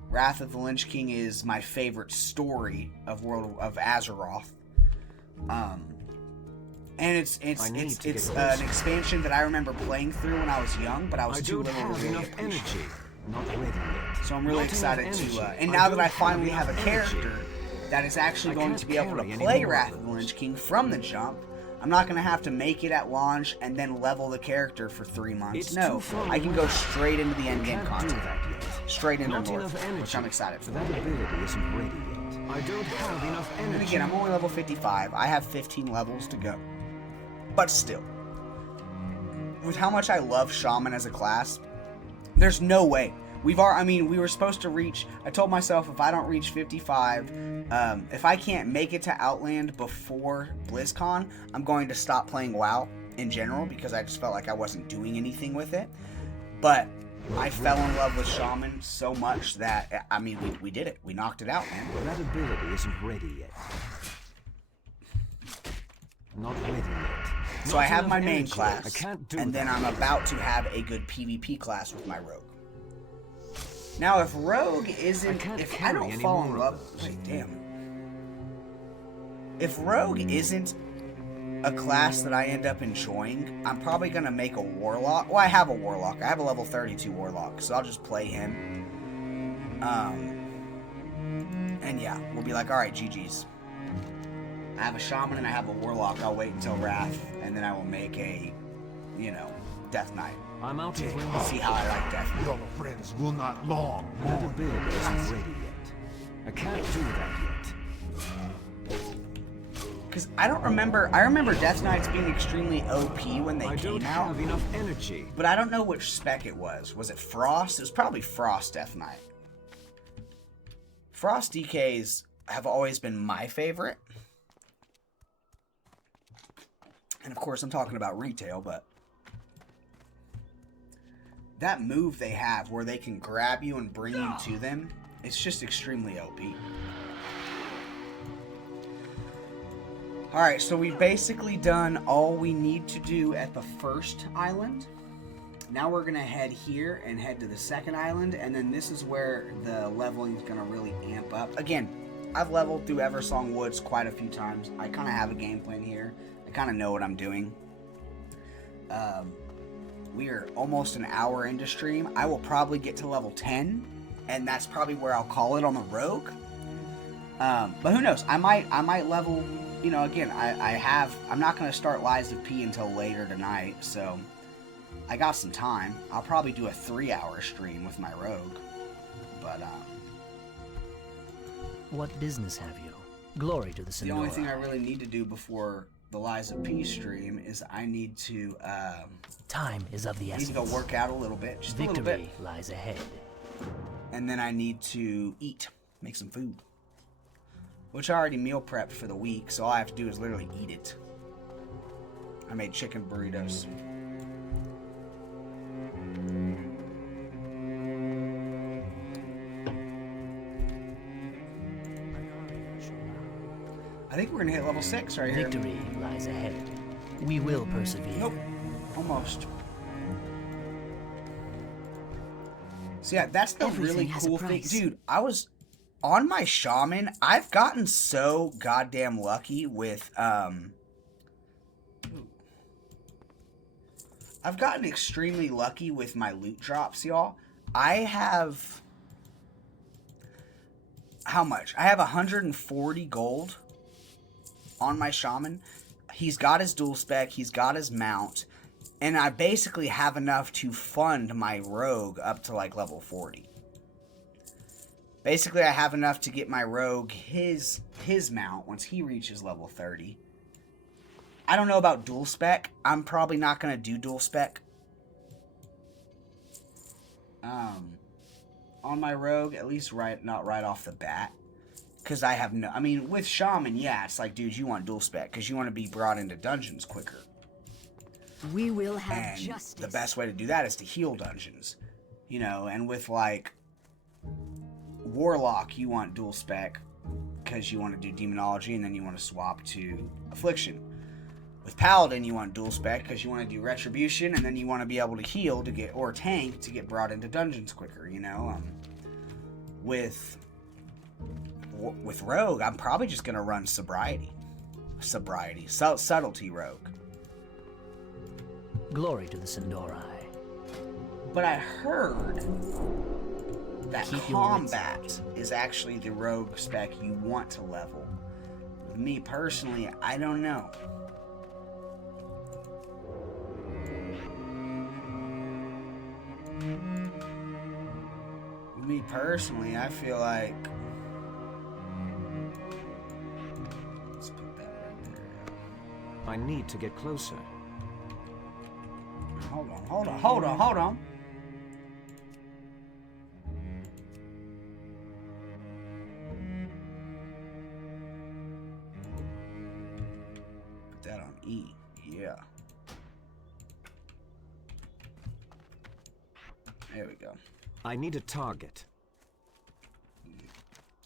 Wrath of the Lich King is my favorite story of of Azeroth. And it's I need to get an closer. expansion that I remember playing through when I was young, but I was I too don't little to have really enough appreciate. energy. Not ready yet. So I'm really Not excited enough to, energy. and now that don't I finally enough have a energy. character that is actually I going can't to be able to carry play any more Wrath of of the those. Lich King from the jump, I'm not going to have to make it at launch and then level the character for 3 months. It's No, too far I can away. go straight into the end game Can't do content, that yet. straight into Not North, enough energy. which I'm excited for. That ability isn't ready yet. I don't have enough energy. And again, I'm only level 55. I have 15 levels to go. But still, with how much I love Shaman as a class, there's no way. We were supposed to reach, I told myself if I don't reach 55, if I can't make it to Outland before BlizzCon, I'm going to stop playing WoW in general, because I just felt like I wasn't doing anything with it. But I fell in love with Shaman so much that, we did it. We knocked it out, man. That ability isn't ready yet. Not ready yet. So Not I have enough my main energy. class, I can't do and then that. I'm about to have a good PvP class with my rogue. Now, if rogue isn't, can't if I carry don't any fall in more love, of those. wait, damn. If rogue isn't a class that I end up enjoying, I'm probably gonna make a warlock. Well, I have a warlock. I have a level 32 warlock, so I'll just play him. And yeah, we'll be like, all right, GG's. I have a shaman and I have a warlock. I'll wait until Wrath, and then I will make a, Death Knight. I'm out of range. See how I like Death Knight. Your friends will not long That mourn. ability isn't ready yet. I can't do that yet. Because I remember Death Knights being extremely OP when they I came don't out, have enough energy. but I don't know which spec it was. Was it Frost? It was probably Frost Death Knight. Frost DKs have always been my favorite. And of course, I'm talking about retail, but that move they have where they can grab you and bring you to them, it's just extremely OP. Alright, so we've basically done all we need to do at the first island. Now we're going to head here and head to the second island, and then this is where the leveling is going to really amp up. Again, I've leveled through Eversong Woods quite a few times. I kind of have a game plan here. I kind of know what I'm doing. We are almost an hour into stream. I will probably get to level 10, and that's probably where I'll call it on the rogue. But who knows? I might level, again, I'm not going to start Lies of P until later tonight, so I got some time. I'll probably do a 3-hour stream with my rogue. But, What business have you? Glory to the the Sonora. only thing I really need to do before the Lies of P stream is I need to Time is of the I need essence. to go work out a little bit, just a little Victory bit, lies ahead. and then I need to eat, make some food, which I already meal prepped for the week, so all I have to do is literally eat it. I made chicken burritos. I think we're gonna hit level 6 right here. Victory lies ahead. We will persevere. Nope. Almost. So yeah, that's the Everything really has a cool thing. price. Dude, I was on my shaman. I've gotten so goddamn lucky with I've gotten extremely lucky with my loot drops, y'all. I have how much? I have 140 gold on my shaman. He's got his dual spec, he's got his mount, and I basically have enough to fund my rogue up to like level 40. Basically, I have enough to get my rogue his mount once he reaches level 30. I don't know about dual spec. I'm probably not going to do dual spec on my rogue, at least not right off the bat. Because I have no... I mean, with shaman, yeah, it's like, dude, you want dual spec because you want to be brought into dungeons quicker. We will have And justice. the best way to do that is to heal dungeons. You know, and with, like, warlock, you want dual spec because you want to do demonology and then you want to swap to affliction. With paladin, you want dual spec because you want to do retribution and then you want to be able to heal to get, or tank to get brought into dungeons quicker, you know. With rogue, I'm probably just gonna run subtlety rogue. Glory to the Sindorai. But I heard that Keep your wits combat is actually the rogue spec you want to level. With me personally, I don't know. With me personally, I feel like... Let's put that right there. I need to get closer. Hold on. Put that on E. Yeah. There we go. I need a target.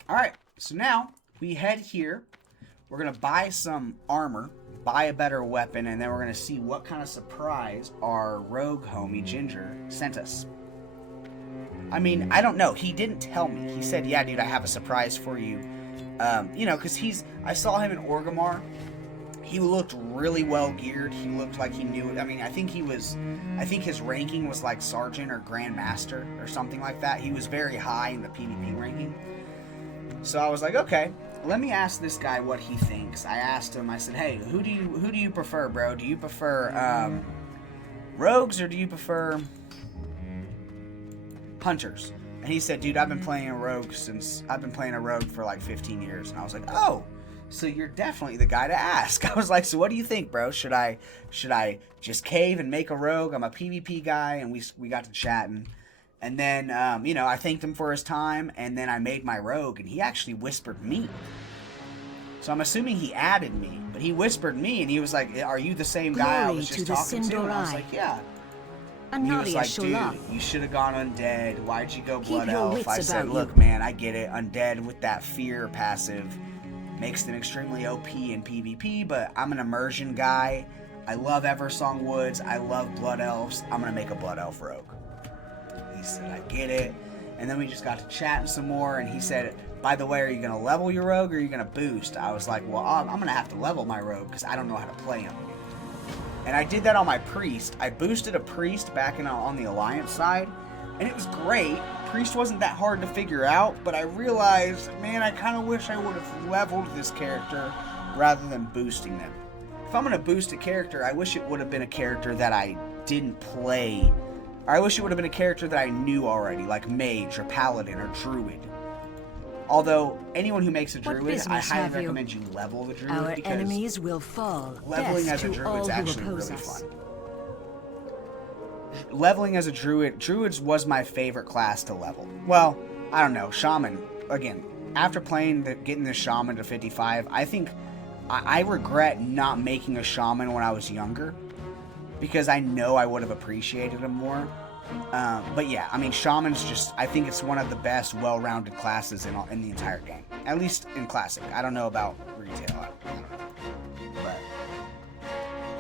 Alright, so now we head here. We're going to buy some armor, buy a better weapon, and then we're going to see what kind of surprise our rogue homie Ginger sent us. I mean, I don't know. He didn't tell me. He said, yeah, dude, I have a surprise for you. You know, because I saw him in Orgrimmar. He looked really well geared. He looked like he knew it. I mean, I think his ranking was like Sergeant or Grand Master or something like that. He was very high in the PvP ranking. So I was like, okay, let me ask this guy what he thinks. I asked him, I said, hey, who do you prefer, bro? Do you prefer rogues or do you prefer hunters? And he said, dude, I've been playing a rogue for like 15 years. And I was like, oh, so you're definitely the guy to ask. I was like, so what do you think, bro? Should I just cave and make a rogue? I'm a PvP guy. And we got to chatting. And then, you know, I thanked him for his time, and then I made my rogue, and he actually whispered me. So I'm assuming he added me, but he whispered me, and he was like, are you the same guy I was just talking to? And I was like, yeah. And he was like, dude, you should have gone undead. Why'd you go blood elf? I said, look, man, I get it. Undead with that fear passive makes them extremely OP in PvP, but I'm an immersion guy. I love Eversong Woods. I love blood elves. I'm going to make a blood elf rogue. He said, I get it. And then we just got to chatting some more, and he said, by the way, are you going to level your rogue or are you going to boost? I was like, well, I'm going to have to level my rogue because I don't know how to play him. And I did that on my priest. I boosted a priest back on the alliance side, and it was great. Priest wasn't that hard to figure out, but I realized, man, I kind of wish I would have leveled this character rather than boosting them. If I'm going to boost a character, I wish it would have been a character that I didn't play. Or I wish it would have been a character that I knew already, like Mage or Paladin or Druid. Although, anyone who makes a What druid, I business highly have you? recommend you level the druid Our because enemies will fall. leveling Death as a to druid all is who actually oppose really us. fun. Leveling as a druids was my favorite class to level. Well, I don't know, shaman. Again, after getting the shaman to 55, I think I regret not making a shaman when I was younger because I know I would have appreciated him more. But yeah, I mean, shaman's just, I think it's one of the best well-rounded classes in the entire game, at least in classic. I don't know about retail. I don't know. But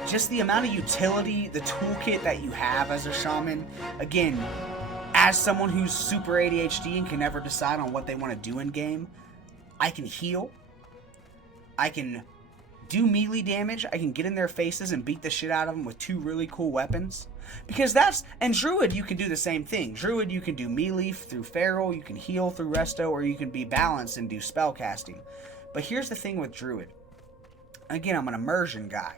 just the amount of utility, the toolkit that you have as a shaman, again, as someone who's super ADHD and can never decide on what they want to do in game, I can heal, I can do melee damage, I can get in their faces and beat the shit out of them with 2 really cool weapons. Because and Druid, you can do the same thing. Druid, you can do melee through Feral, you can heal through Resto, or you can be balanced and do spell casting. But here's the thing with Druid. Again, I'm an immersion guy.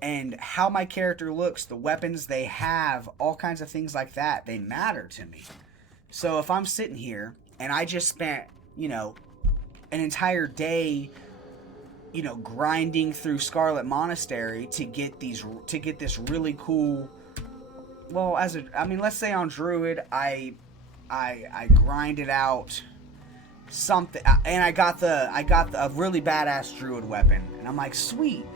And how my character looks, the weapons they have, all kinds of things like that, they matter to me. So if I'm sitting here and I just spent, an entire day, grinding through Scarlet Monastery to get this really cool. Well, let's say on Druid, I grinded out something, and I got a really badass Druid weapon, and I'm like, sweet.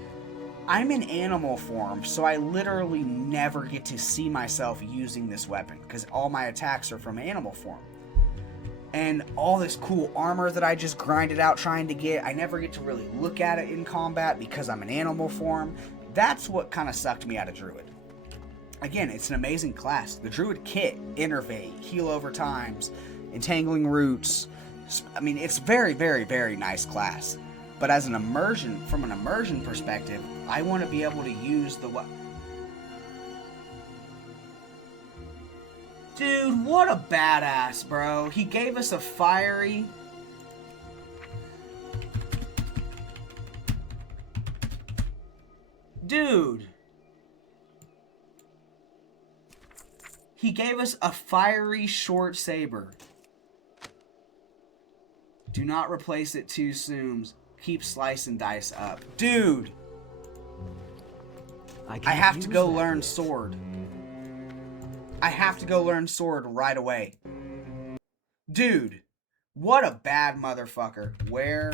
I'm in animal form, so I literally never get to see myself using this weapon because all my attacks are from animal form. And all this cool armor that I just grinded out trying to get, I never get to really look at it in combat because I'm in animal form. That's what kind of sucked me out of Druid. Again, it's an amazing class. The Druid kit, Innervate, Heal Over Times, Entangling Roots. I mean, it's very, very, very nice class. But as from an immersion perspective, I want to be able to use the Dude, what a badass, bro. He gave us a fiery... Dude. He gave us a fiery short saber. Do not replace it too soon. Keep slice and dice up. Dude. I have to go learn sword. I have to go learn sword right away. Dude. What a bad motherfucker. Where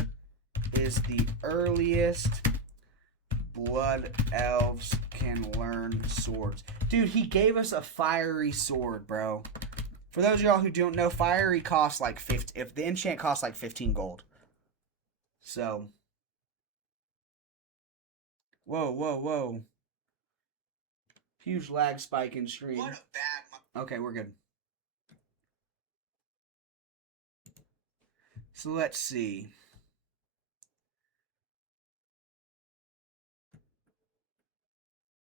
is the earliest blood elves can learn swords? Dude, he gave us a fiery sword, bro. For those of y'all who don't know, fiery costs like 50. If the enchant costs like 15 gold. So. Whoa. Huge lag spike in stream. What a bad... Okay, we're good. So let's see.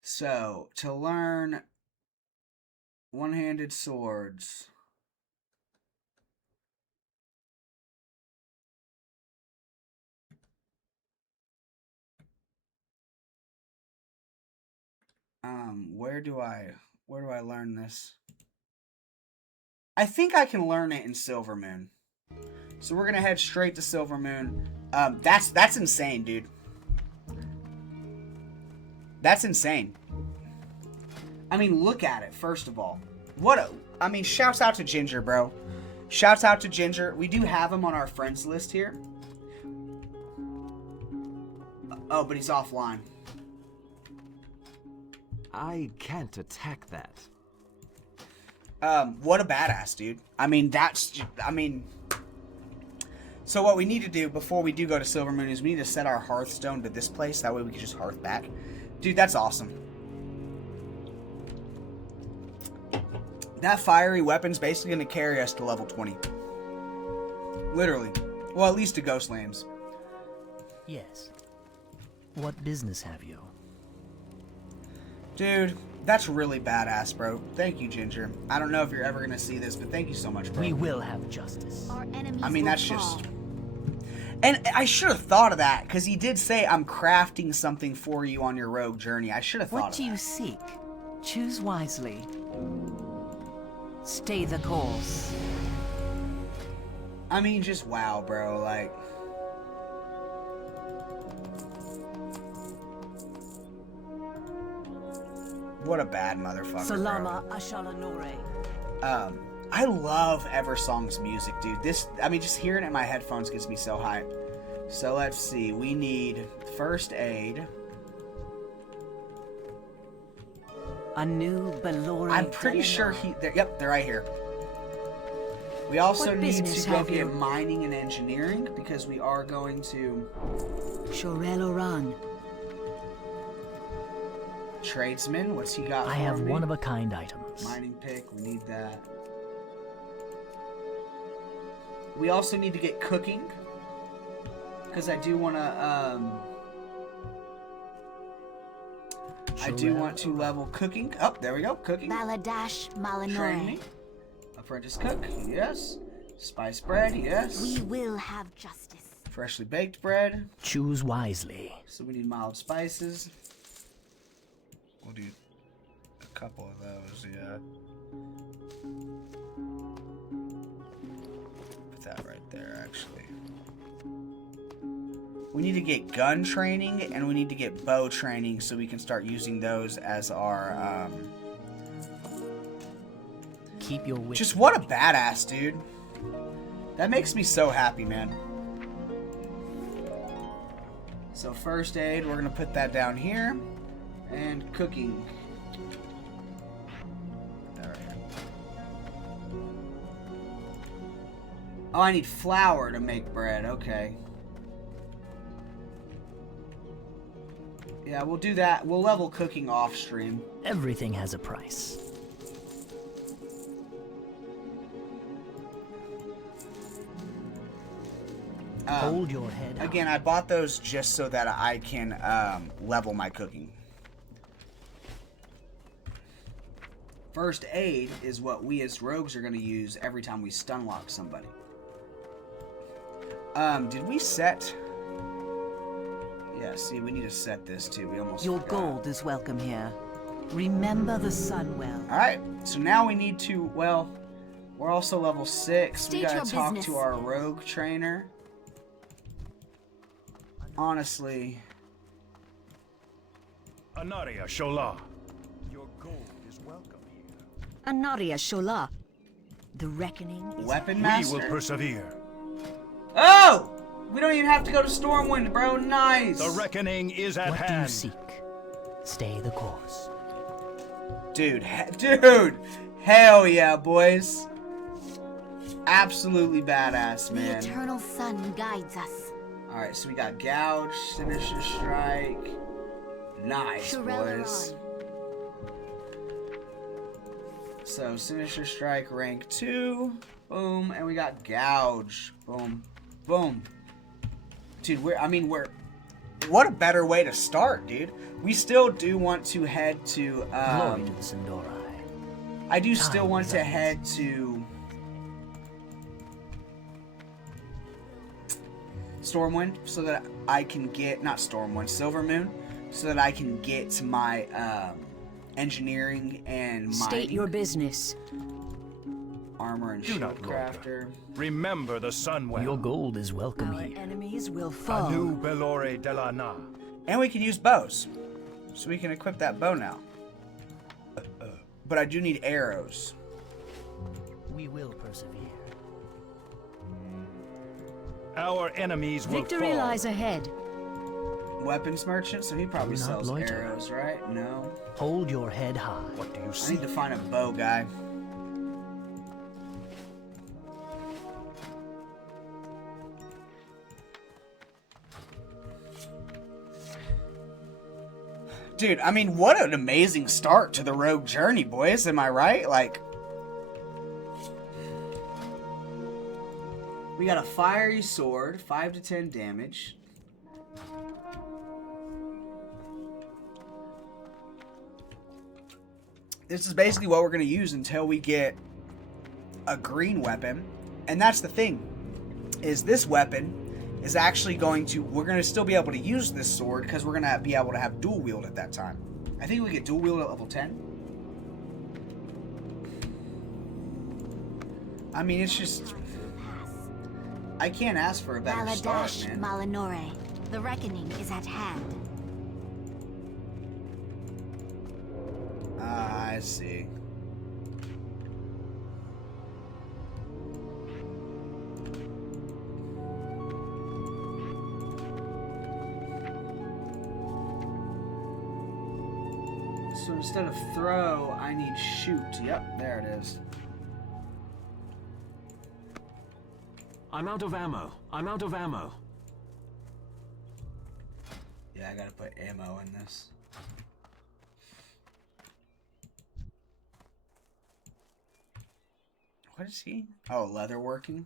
So, to learn one-handed swords. Where do I learn this? I think I can learn it in Silvermoon. So we're gonna head straight to Silvermoon. That's insane, dude. That's insane. I mean, look at it, first of all. Shouts out to Ginger, bro. Shouts out to Ginger. We do have him on our friends list here. Oh, but he's offline. I can't attack that. What a badass, dude. So what we need to do before we do go to Silvermoon is we need to set our Hearthstone to this place. That way we can just hearth back. Dude, that's awesome. That fiery weapon's basically going to carry us to level 20. Literally. Well, at least to Ghostlands. Yes. What business have you? Dude, that's really badass, bro. Thank you, Ginger. I don't know if you're ever going to see this, but thank you so much, bro. We will have justice. Our enemies That's will fall. just... And I should have thought of that, because he did say, I'm crafting something for you on your rogue journey. I should have thought of that. What do you seek? Choose wisely. Stay the course. I mean, just wow, bro. Like, what a bad motherfucker, Salama Ashalanore. bro. I love Eversong's music, dude. I mean, just hearing it in my headphones gets me so hyped. So let's see. We need first aid. A new Belori. I'm pretty sure yep, they're right here. We also What need business to go have you? get mining and engineering because we are going to Shorel Oran. tradesman. What's he got? I for have me? one-of-a-kind items. Mining pick. We need that. We also need to get cooking because I do want to. I do want to level cooking. Oh, there we go. Cooking. Baladash Train me. Malanore. Apprentice cook. Yes. Spice bread. Yes. We will have justice. Freshly baked bread. Choose wisely. So we need mild spices. We'll do a couple of those, yeah. Put that right there, actually. We need to get gun training and we need to get bow training so we can start using those as our, Keep your wits. Just what a badass, dude. That makes me so happy, man. So first aid, we're gonna put that down here. And cooking. Put that right here. Oh, I need flour to make bread. Okay. Yeah, we'll do that. We'll level cooking off stream. Everything has a price. Hold your head high. Again, I bought those just so that I can level my cooking. First aid is what we as rogues are going to use every time we stun lock somebody. Did we set? Yeah, see, we need to set this too. We almost Your forgot. gold is welcome here. Remember the sun well. Alright, so now we need to, well, we're also level 6. State We gotta your talk business. to our rogue trainer. Honestly, Anaria Shola. Your gold is welcome here. Anaria Shola. The reckoning is weapon We master. will persevere. Oh! We don't even have to go to Stormwind, bro. Nice! The reckoning is at What do you hand. seek? Stay the course. Dude, dude! Hell yeah, boys. Absolutely badass, the man. eternal sun guides us. Alright, so we got Gouge, Sinister Strike. Nice, Shorel boys. Oran. So, Sinister Strike rank 2. Boom. And we got Gouge. Boom. Boom. Dude, we're... What a better way to start, dude. We still do want to head to... Glory to the Sindori. I do still Time want is to up. head to... Stormwind, so that I can get... Not Stormwind, Silvermoon. So that I can get my engineering and my State your business. armor and Do shield not loiter. crafter. Remember the sun well. Your gold is welcome Our here. enemies will fall. Anu Belore de la Na. And we can use bows. So we can equip that bow now. But I do need arrows. We will persevere. Our enemies will Victory fall. lies ahead. Weapons merchant, so he probably Do not sells loiter. arrows, right? No. Hold your head high. What do you I see? need to find a bow guy. Dude, I mean, what an amazing start to the rogue journey, boys. Am I right? Like, we got a fiery sword, 5 to 10 damage. This is basically what we're going to use until we get a green weapon. And that's the thing, is this weapon is actually going to... We're going to still be able to use this sword because we're going to be able to have dual wield at that time. I think we get dual wield at level 10. I mean, it's just... I can't ask for a better start, Baladash man. Malinore. The reckoning is at hand. Ah, I see. So instead of throw, I need shoot. Yep, there it is. I'm out of ammo. I'm out of ammo. Yeah, I gotta put ammo in this. What is he? Oh, leatherworking.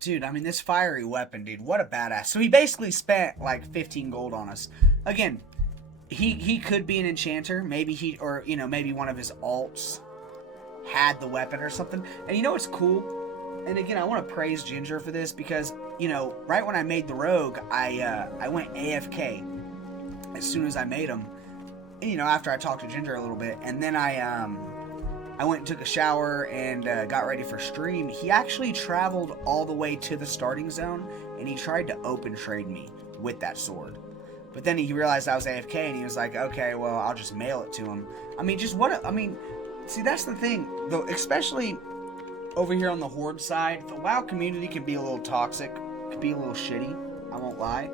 Dude, I mean, this fiery weapon, dude, what a badass. So he basically spent like 15 gold on us. Again, he could be an enchanter. Maybe he, or, you know, maybe one of his alts had the weapon or something. And you know what's cool? And again, I want to praise Ginger for this because, you know, right when I made the rogue, I went AFK as soon as I made him. And, you know, after I talked to Ginger a little bit, and then I went and took a shower and got ready for stream. He actually traveled all the way to the starting zone, and he tried to open trade me with that sword. But then he realized I was AFK, and he was like, okay, well, I'll just mail it to him. I mean, just what, I mean, see, that's the thing, though, especially over here on the Horde side, the WoW community can be a little toxic, can be a little shitty, I won't lie.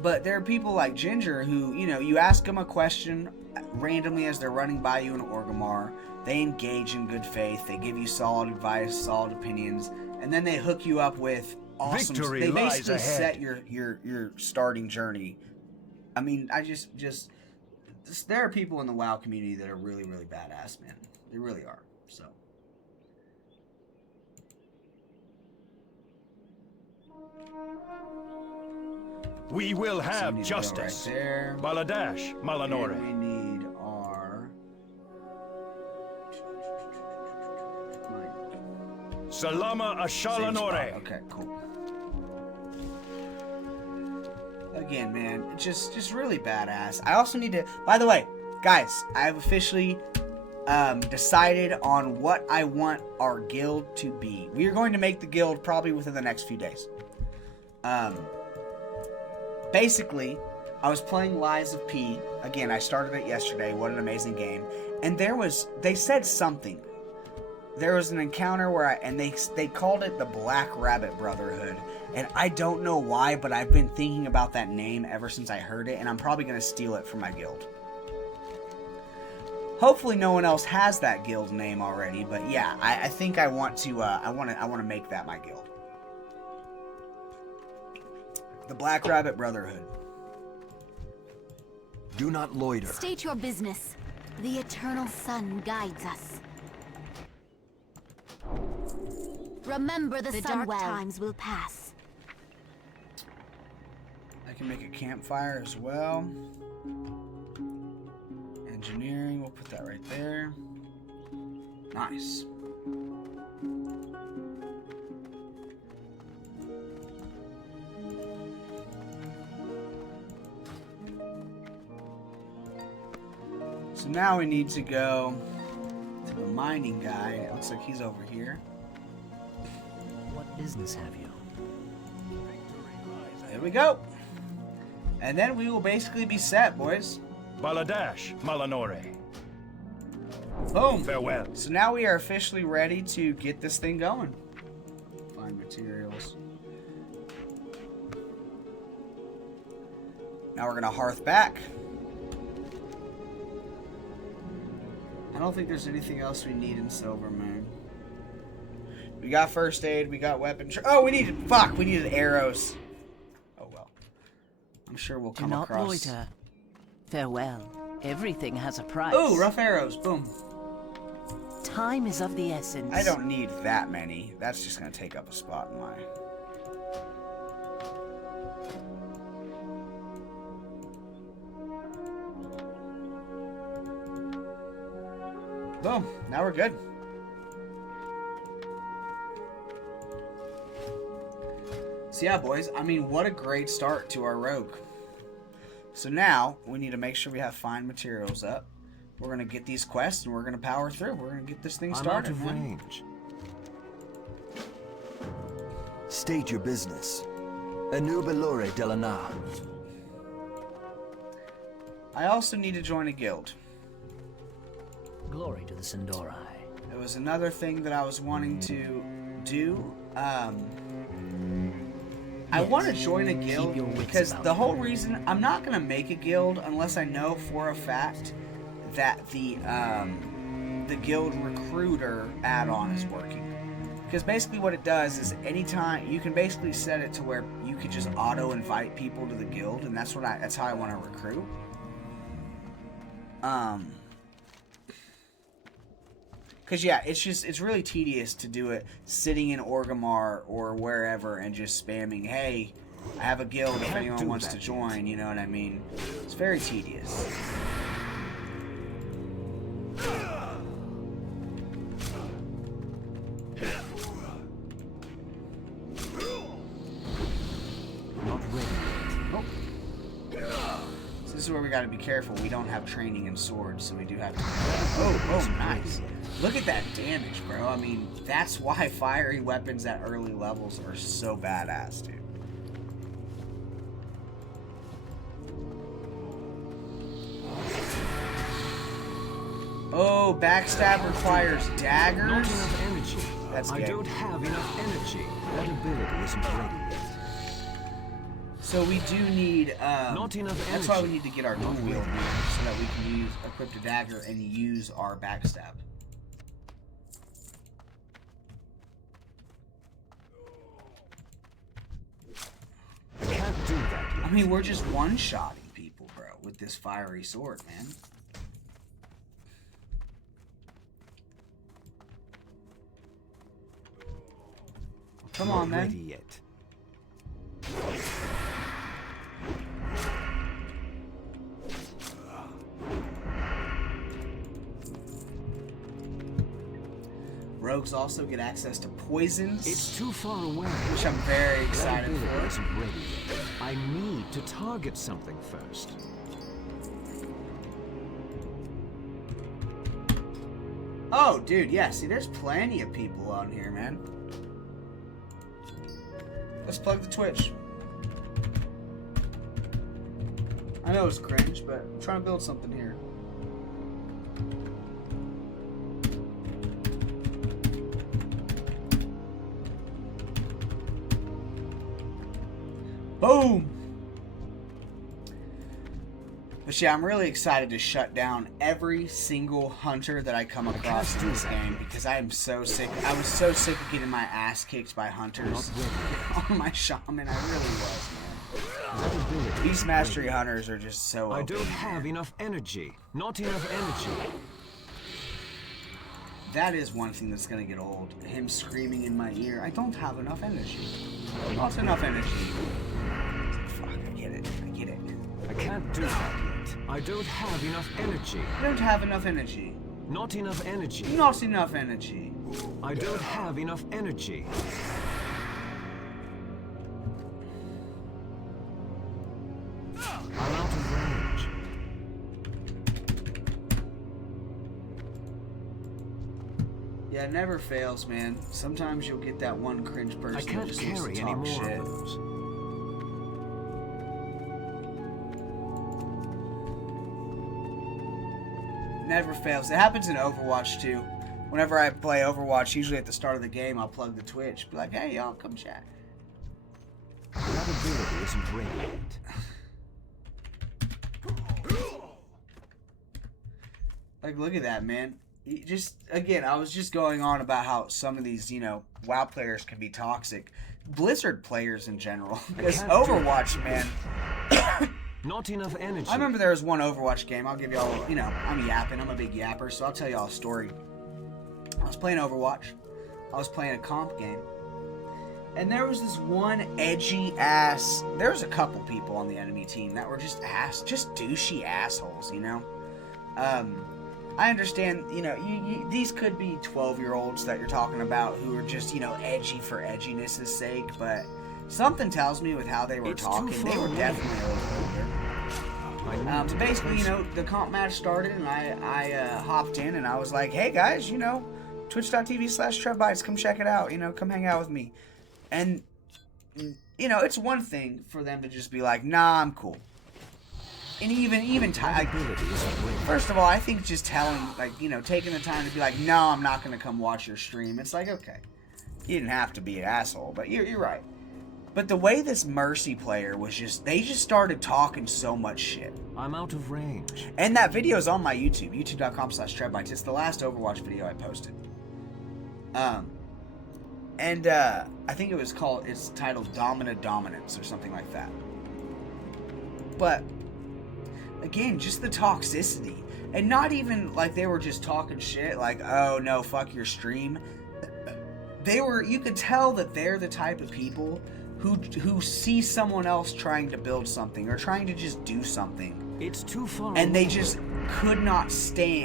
But there are people like Ginger who, you know, you ask them a question randomly as they're running by you in Orgrimmar, they engage in good faith, they give you solid advice, solid opinions, and then they hook you up with awesome. Victory They lies basically ahead. set your starting journey. I mean, there are people in the WoW community that are really, really badass, man. They really are. So. We will So we have need to go justice. right there. Baladash, Malinore. And we need our... Salama Same spot. Ashalanore. Okay, cool. Again, man, just really badass. I also need to... By the way, guys, I have officially decided on what I want our guild to be. We are going to make the guild probably within the next few days. Basically, I was playing Lies of P. Again, I started it yesterday. What an amazing game. And they said something. There was an encounter where they called it the Black Rabbit Brotherhood. And I don't know why, but I've been thinking about that name ever since I heard it, and I'm probably going to steal it from my guild. Hopefully no one else has that guild name already, but yeah, I think I want to make that my guild. The Black Rabbit Brotherhood. Do not loiter. State your business. The eternal sun guides us. Remember the sun dark times will pass. I can make a campfire as well. Engineering, we'll put that right there. Nice. So now we need to go to the mining guy. It looks like he's over here. What business have you? There we go. And then we will basically be set, boys. Baladash, Malinore. Boom. Farewell. So now we are officially ready to get this thing going. Find materials. Now we're going to hearth back. I don't think there's anything else we need in Silvermoon. We got first aid, we got weapon. Oh, we needed arrows. Oh well. I'm sure we'll Do come not across. loiter. Farewell. Everything has a price. Ooh, rough arrows. Boom. Time is of the essence. I don't need that many. That's just going to take up a spot in my... Boom. Now we're good. So yeah, boys. I mean, what a great start to our rogue. So now, we need to make sure we have fine materials up. We're going to get these quests, and we're going to power through. We're going to get this thing I'm out started, of man. range. State your business. Enubilore Delana. I also need to join a guild. Glory to the Sindori. It was another thing that I was wanting to do. I want to join a guild because the whole reason I'm not going to make a guild unless I know for a fact that the guild recruiter add-on is working. Because basically what it does is anytime you can basically set it to where you could just auto invite people to the guild, and that's how I want to recruit. Because yeah, it's really tedious to do it sitting in Orgrimmar or wherever and just spamming, hey, I have a guild if anyone wants to join, you know what I mean? It's very tedious. Not ready yet. So this is where we gotta be careful. We don't have training in swords, so we do have to... Oh, nice. Look at that damage, bro. I mean, that's why fiery weapons at early levels are so badass, dude. Oh, backstab requires daggers? Not enough energy. That's I gay. don't have enough energy. That ability isn't ready yet. So we do need, Not enough that's why we energy. need to get our dual wield so that we can equip a dagger and use our backstab. I can't do that yet. I mean, we're just one-shotting people, bro, with this fiery sword, man. Come on, Not ready man. yet. Rogues also get access to poisons, It's too far away. which I'm very That excited ability for. isn't ready yet. I need to target something first. Oh, dude, yeah, see, there's plenty of people on here, man. Let's plug the Twitch. I know it's cringe, but I'm trying to build something here. Boom! But yeah, I'm really excited to shut down every single hunter that I come across in this game because I am so sick. I was so sick of getting my ass kicked by hunters on my shaman. I really was, man. Beast Mastery hunters are just so I OP, don't man. have enough energy. Not enough energy. That is one thing that's gonna get old. Him screaming in my ear, I don't have enough energy. Not enough energy. Fuck, I get it. I get it. I can't do that yet. I don't have enough energy. I don't have enough energy. Not enough energy. Not enough energy. I don't have enough energy. I'm out of range. Yeah, it never fails, man. Sometimes you'll get that one cringe person I that can't just wants to carry any talk more shit. of those. Never fails. It happens in Overwatch too. Whenever I play Overwatch, usually at the start of the game, I'll plug the Twitch. Be like, hey, y'all, come chat. That ability isn't ready yet. Like, look at that, man. Again, I was just going on about how some of these, WoW players can be toxic. Blizzard players in general. Because can't do Overwatch, man. Not enough energy. I remember there was one Overwatch game. I'll give y'all, I'm yapping. I'm a big yapper, so I'll tell y'all a story. I was playing Overwatch. I was playing a comp game. And there was this one edgy ass... There was a couple people on the enemy team that were just douchey assholes, I understand, these could be 12-year-olds that you're talking about who are just, edgy for edginess' sake, but something tells me with how they were It's too talking, they far were away. definitely a little older. I need to Basically, replace it. the comp match started, and I hopped in, and I was like, hey, guys, twitch.tv/Trevbytes, come check it out, come hang out with me. And you know, it's one thing for them to just be like, nah, I'm cool. And even first of all, I think just telling, like, you know, taking the time to be like, no, I'm not going to come watch your stream. It's like, okay, you didn't have to be an asshole, but you're right. But the way this Mercy player was just, they just started talking so much shit. I'm out of range. And that video is on my YouTube, youtube.com/Trevbytes. It's the last Overwatch video I posted. I think it's titled Dominance or something like that. But, again, just the toxicity. And not even like they were just talking shit, like, oh no, fuck your stream. You could tell that they're the type of people who see someone else trying to build something or trying to just do something. It's too far And they away. just could not resist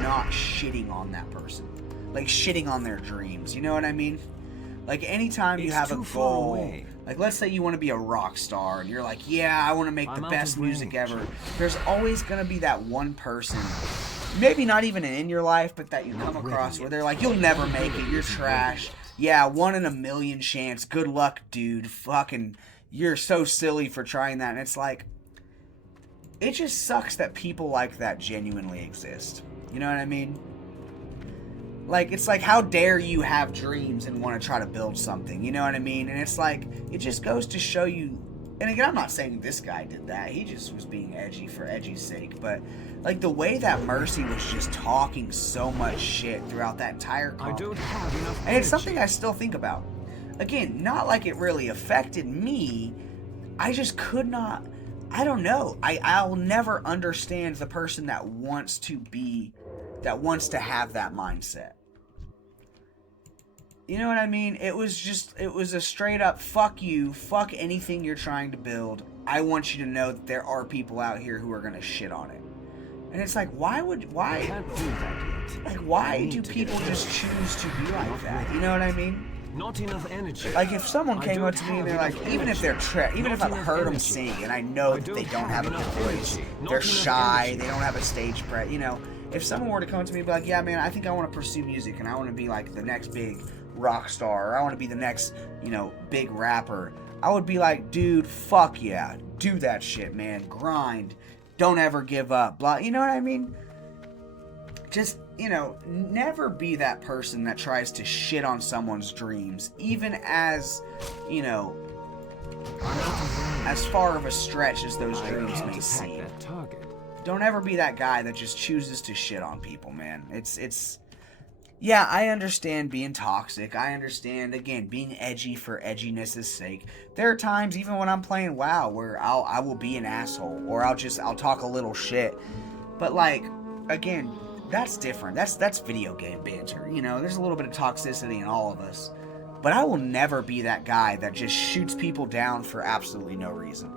not shitting on that person. Like shitting on their dreams, you know what I mean? Like anytime you have a goal, like let's say you want to be a rock star and you're like, yeah, I want to make the best music ever. There's always going to be that one person, maybe not even in your life, but that you come across where they're like, you'll never make it, you're trash. Yeah, 1 in a million chance. Good luck, dude. Fucking, you're so silly for trying that. And it's like, it just sucks that people like that genuinely exist. You know what I mean? Like, it's like, how dare you have dreams and want to try to build something? You know what I mean? And it's like, it just goes to show you. And again, I'm not saying this guy did that. He just was being edgy for edgy's sake. But, like, the way that Mercy was just talking so much shit throughout that entire comp. I don't have enough And it's something I still think about. Again, not like it really affected me. I just could not. I don't know. I'll never understand the person that wants to have that mindset. You know what I mean? It was a straight up fuck you, fuck anything you're trying to build. I want you to know that there are people out here who are gonna shit on it. And it's like, why I can't do that yet. like why do people just choose to be like that? You know what I mean? Not enough energy. Like if someone I came up don't to me and have they're like, enough even if energy. they're even if I've Not heard them energy. sing and I know I that they don't don't have a good have voice, energy. Not they're enough shy, energy. they don't have a stage presence, you know, if someone were to come to me and be like, yeah man, I think I want to pursue music and I want to be like the next big rock star or I want to be the next, you know, big rapper, I would be like, dude, fuck yeah, do that shit, man, grind, don't ever give up, blah, you know what I mean? Just, you know, never be that person that tries to shit on someone's dreams, even as, you know, as far of a stretch as those dreams may seem. That target. Don't ever be that guy that just chooses to shit on people, man. It's yeah, I understand being toxic. I understand, again, being edgy for edginess' sake. There are times, even when I'm playing WoW, where I will be an asshole, or I'll talk a little shit. But like, again, that's different. That's video game banter. You know, there's a little bit of toxicity in all of us. But I will never be that guy that just shoots people down for absolutely no reason.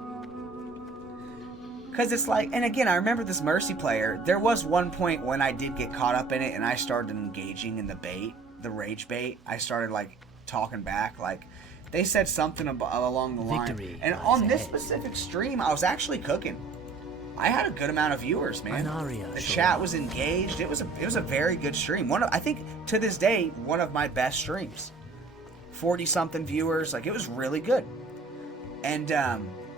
Because it's like, and again, I remember this Mercy player, there was one point when I did get caught up in it and I started engaging in the rage bait. I started like talking back, like they said something along the line. Victory And lies on this ahead. specific stream, I was actually cooking. I had a good amount of viewers, man. The chat was engaged. It was a very good stream. I think to this day, one of my best streams. 40-something viewers, like it was really good.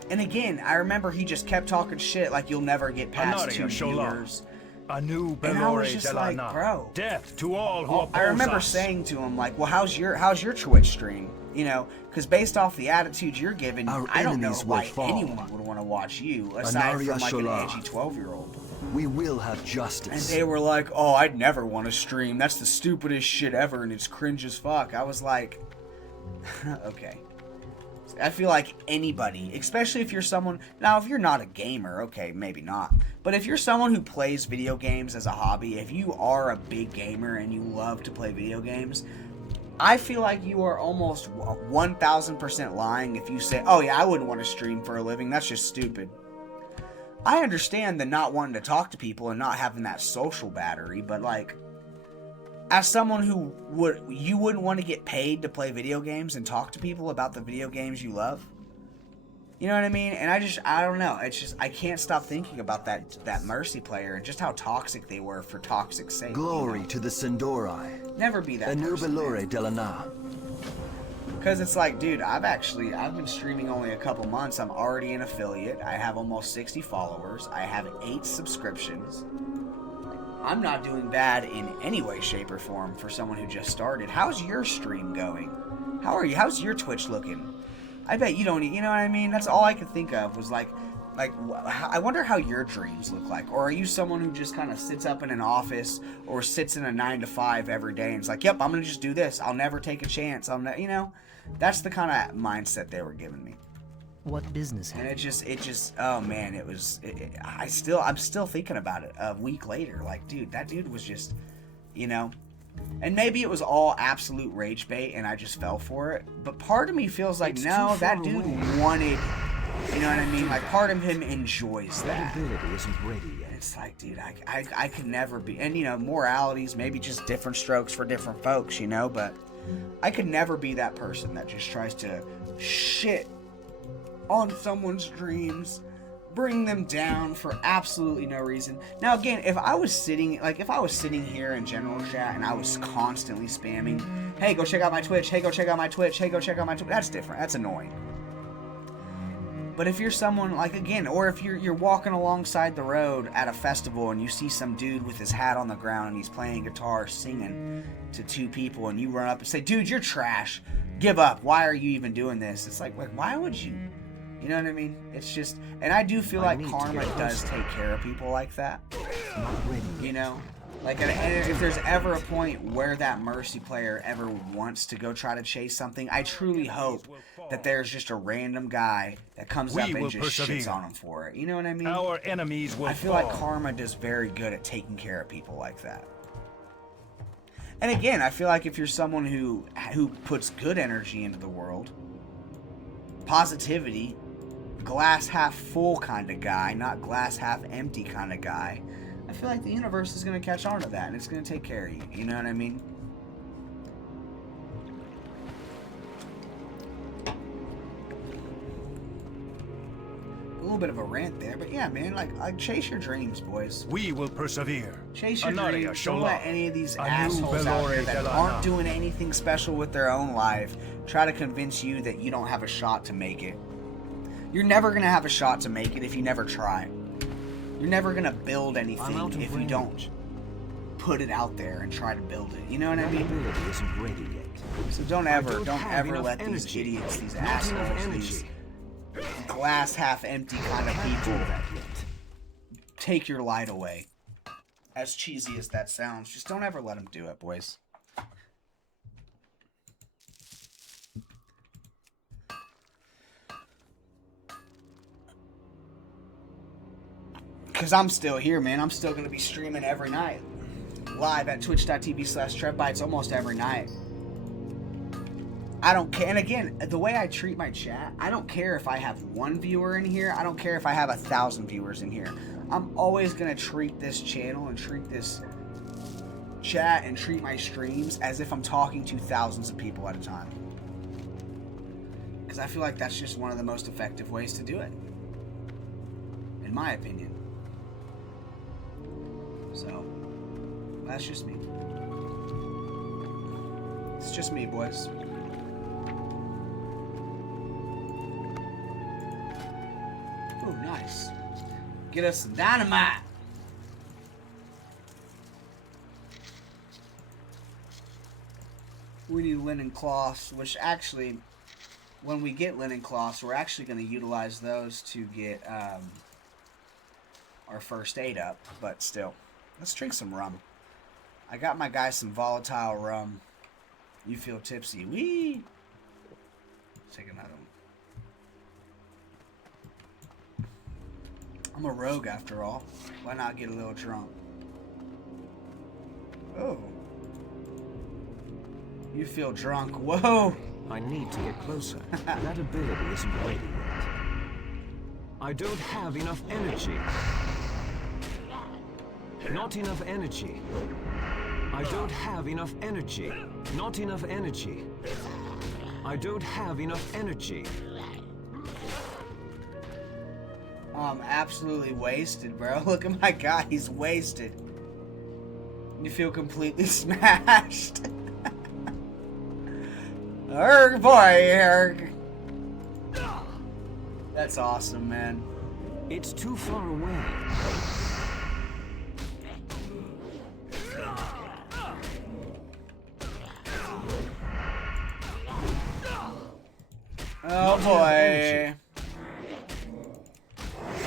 And again, I remember he just kept talking shit, like you'll never get past 2 viewers. A new And I was Belore just like, Delana. bro. Death to all who oppose I remember us. saying to him, like, well, how's your Twitch stream? You know, because based off the attitude you're giving, Our I don't know enemies will why fall. anyone would want to watch you, aside from like an Anaria edgy 12-year-old. We will have And justice. they were like, oh, I'd never want to stream. That's the stupidest shit ever, and it's cringe as fuck. I was like, okay. I feel like anybody, especially if you're someone, now if you're not a gamer, okay, maybe not. But if you're someone who plays video games as a hobby, if you are a big gamer and you love to play video games, I feel like you are almost 1,000% lying if you say, oh yeah, I wouldn't want to stream for a living. That's just stupid. I understand the not wanting to talk to people and not having that social battery, but like, as someone who you wouldn't want to get paid to play video games and talk to people about the video games you love? You know what I mean? And I don't know. It's just, I can't stop thinking about that Mercy player and just how toxic they were for toxic sake. Glory to the Sindorai. Never be that A new person, Belore man. Delana. Because it's like, dude, I've been streaming only a couple months. I'm already an affiliate. I have almost 60 followers. I have 8 subscriptions. I'm not doing bad in any way, shape, or form for someone who just started. How's your stream going? How are you? How's your Twitch looking? I bet you don't, you know what I mean? That's all I could think of was like, I wonder how your dreams look like. Or are you someone who just kind of sits up in an office or sits in a 9 to 5 every day and it's like, yep, I'm going to just do this. I'll never take a chance. You know, that's the kind of mindset they were giving me. What business And have it just, oh man, I'm still thinking about it a week later. Like, dude, that dude was just, you know, and maybe it was all absolute rage bait and I just fell for it. But part of me feels like, no, that dude wanted, you know what I mean? Like, part of him enjoys that. ability isn't ready yet. It's like, dude, I could never be, and you know, moralities, maybe just different strokes for different folks, you know, but I could never be that person that just tries to shit on someone's dreams, bring them down for absolutely no reason. Now again, if I was sitting here in general chat and I was constantly spamming, hey, go check out my Twitch, hey, go check out my Twitch, hey, go check out my Twitch, that's different, that's annoying. But if you're someone, like, again, or if you're walking alongside the road at a festival and you see some dude with his hat on the ground and he's playing guitar, singing to 2 people, and you run up and say, dude, you're trash, give up, why are you even doing this? It's like why would you? You know what I mean? It's just, and I do feel like karma does take care of people like that. You know? Like, and if there's ever a point where that Mercy player ever wants to go try to chase something, I truly hope that there's just a random guy that comes up and just shits on him for it. You know what I mean? Our enemies will I feel like karma does very good at taking care of people like that. And again, I feel like if you're someone who puts good energy into the world, positivity, glass half full kind of guy, not glass half empty kind of guy, I feel like the universe is going to catch on to that and it's going to take care of you. You know what I mean? A little bit of a rant there, but yeah, man, like chase your dreams, boys. We will persevere. Chase your Anaria dreams. Don't Shola. let any of these Anu assholes out there Belore that Delana. aren't doing anything special with their own life try to convince you that you don't have a shot to make it. You're never going to have a shot to make it if you never try. You're never going to build anything if you don't put it out there and try to build it. You know what I mean? ability isn't ready yet. So don't ever have enough let these energy. idiots, these Not enough assholes, these energy. glass half empty kind of people take your light away. As cheesy as that sounds, just don't ever let them do it, boys. Because I'm still here, man. I'm still going to be streaming every night. Live at twitch.tv/Trevbytes almost every night. I don't care. And again, the way I treat my chat, I don't care if I have 1 viewer in here. I don't care if I have 1,000 viewers in here. I'm always going to treat this channel and treat this chat and treat my streams as if I'm talking to thousands of people at a time. Because I feel like that's just one of the most effective ways to do it. In my opinion. So, that's just me. It's just me, boys. Oh, nice. Get us some dynamite. We need linen cloths, which actually, when we get linen cloths, we're actually going to utilize those to get our first aid up, but still. Let's drink some rum. I got my guy some volatile rum. You feel tipsy. Wee! Take another one. I'm a rogue after all. Why not get a little drunk? Oh. You feel drunk. Whoa! I need to get closer. That ability isn't ready yet. I don't have enough energy. Not enough energy. I don't have enough energy. Not enough energy. I don't have enough energy. Oh, I'm absolutely wasted, bro. Look at my guy. He's wasted. You feel completely smashed. Erg, boy, erg. That's awesome, man. It's too far away. Oh boy.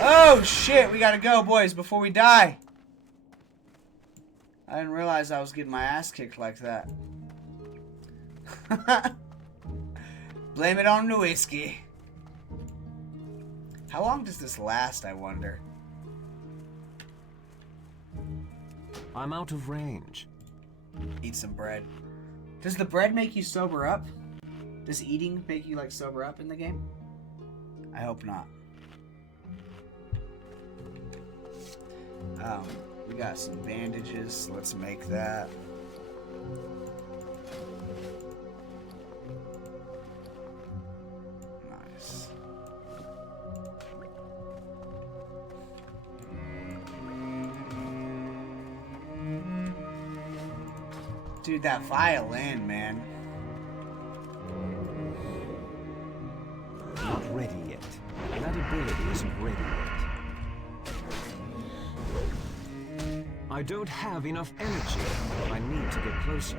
Oh shit, we gotta go, boys, before we die. I didn't realize I was getting my ass kicked like that. Blame it on the whiskey. How long does this last, I wonder? I'm out of range. Eat some bread. Does the bread make you sober up? Does eating make you, like, sober up in the game? I hope not. We got some bandages, so let's make that. Nice. Dude, that violin, man. Not ready yet. That ability isn't ready yet. I don't have enough energy. I need to get closer.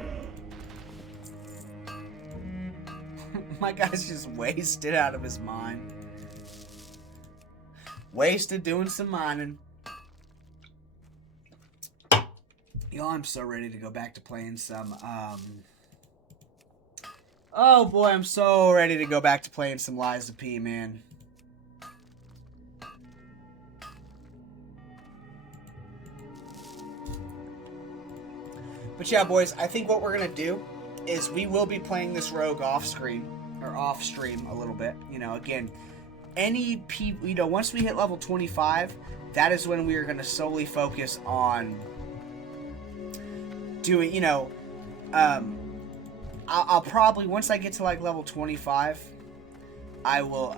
My guy's just wasted out of his mind. Wasted doing some mining. Yo, I'm so ready to go back to playing some, oh boy, I'm so ready to go back to playing some Lies of P, man. But yeah, boys, I think what we're gonna do is we will be playing this rogue off screen, or off stream a little bit. You know, again, any people, you know, once we hit level 25, that is when we are gonna solely focus on doing, you know, I'll probably, once I get to like level 25, I will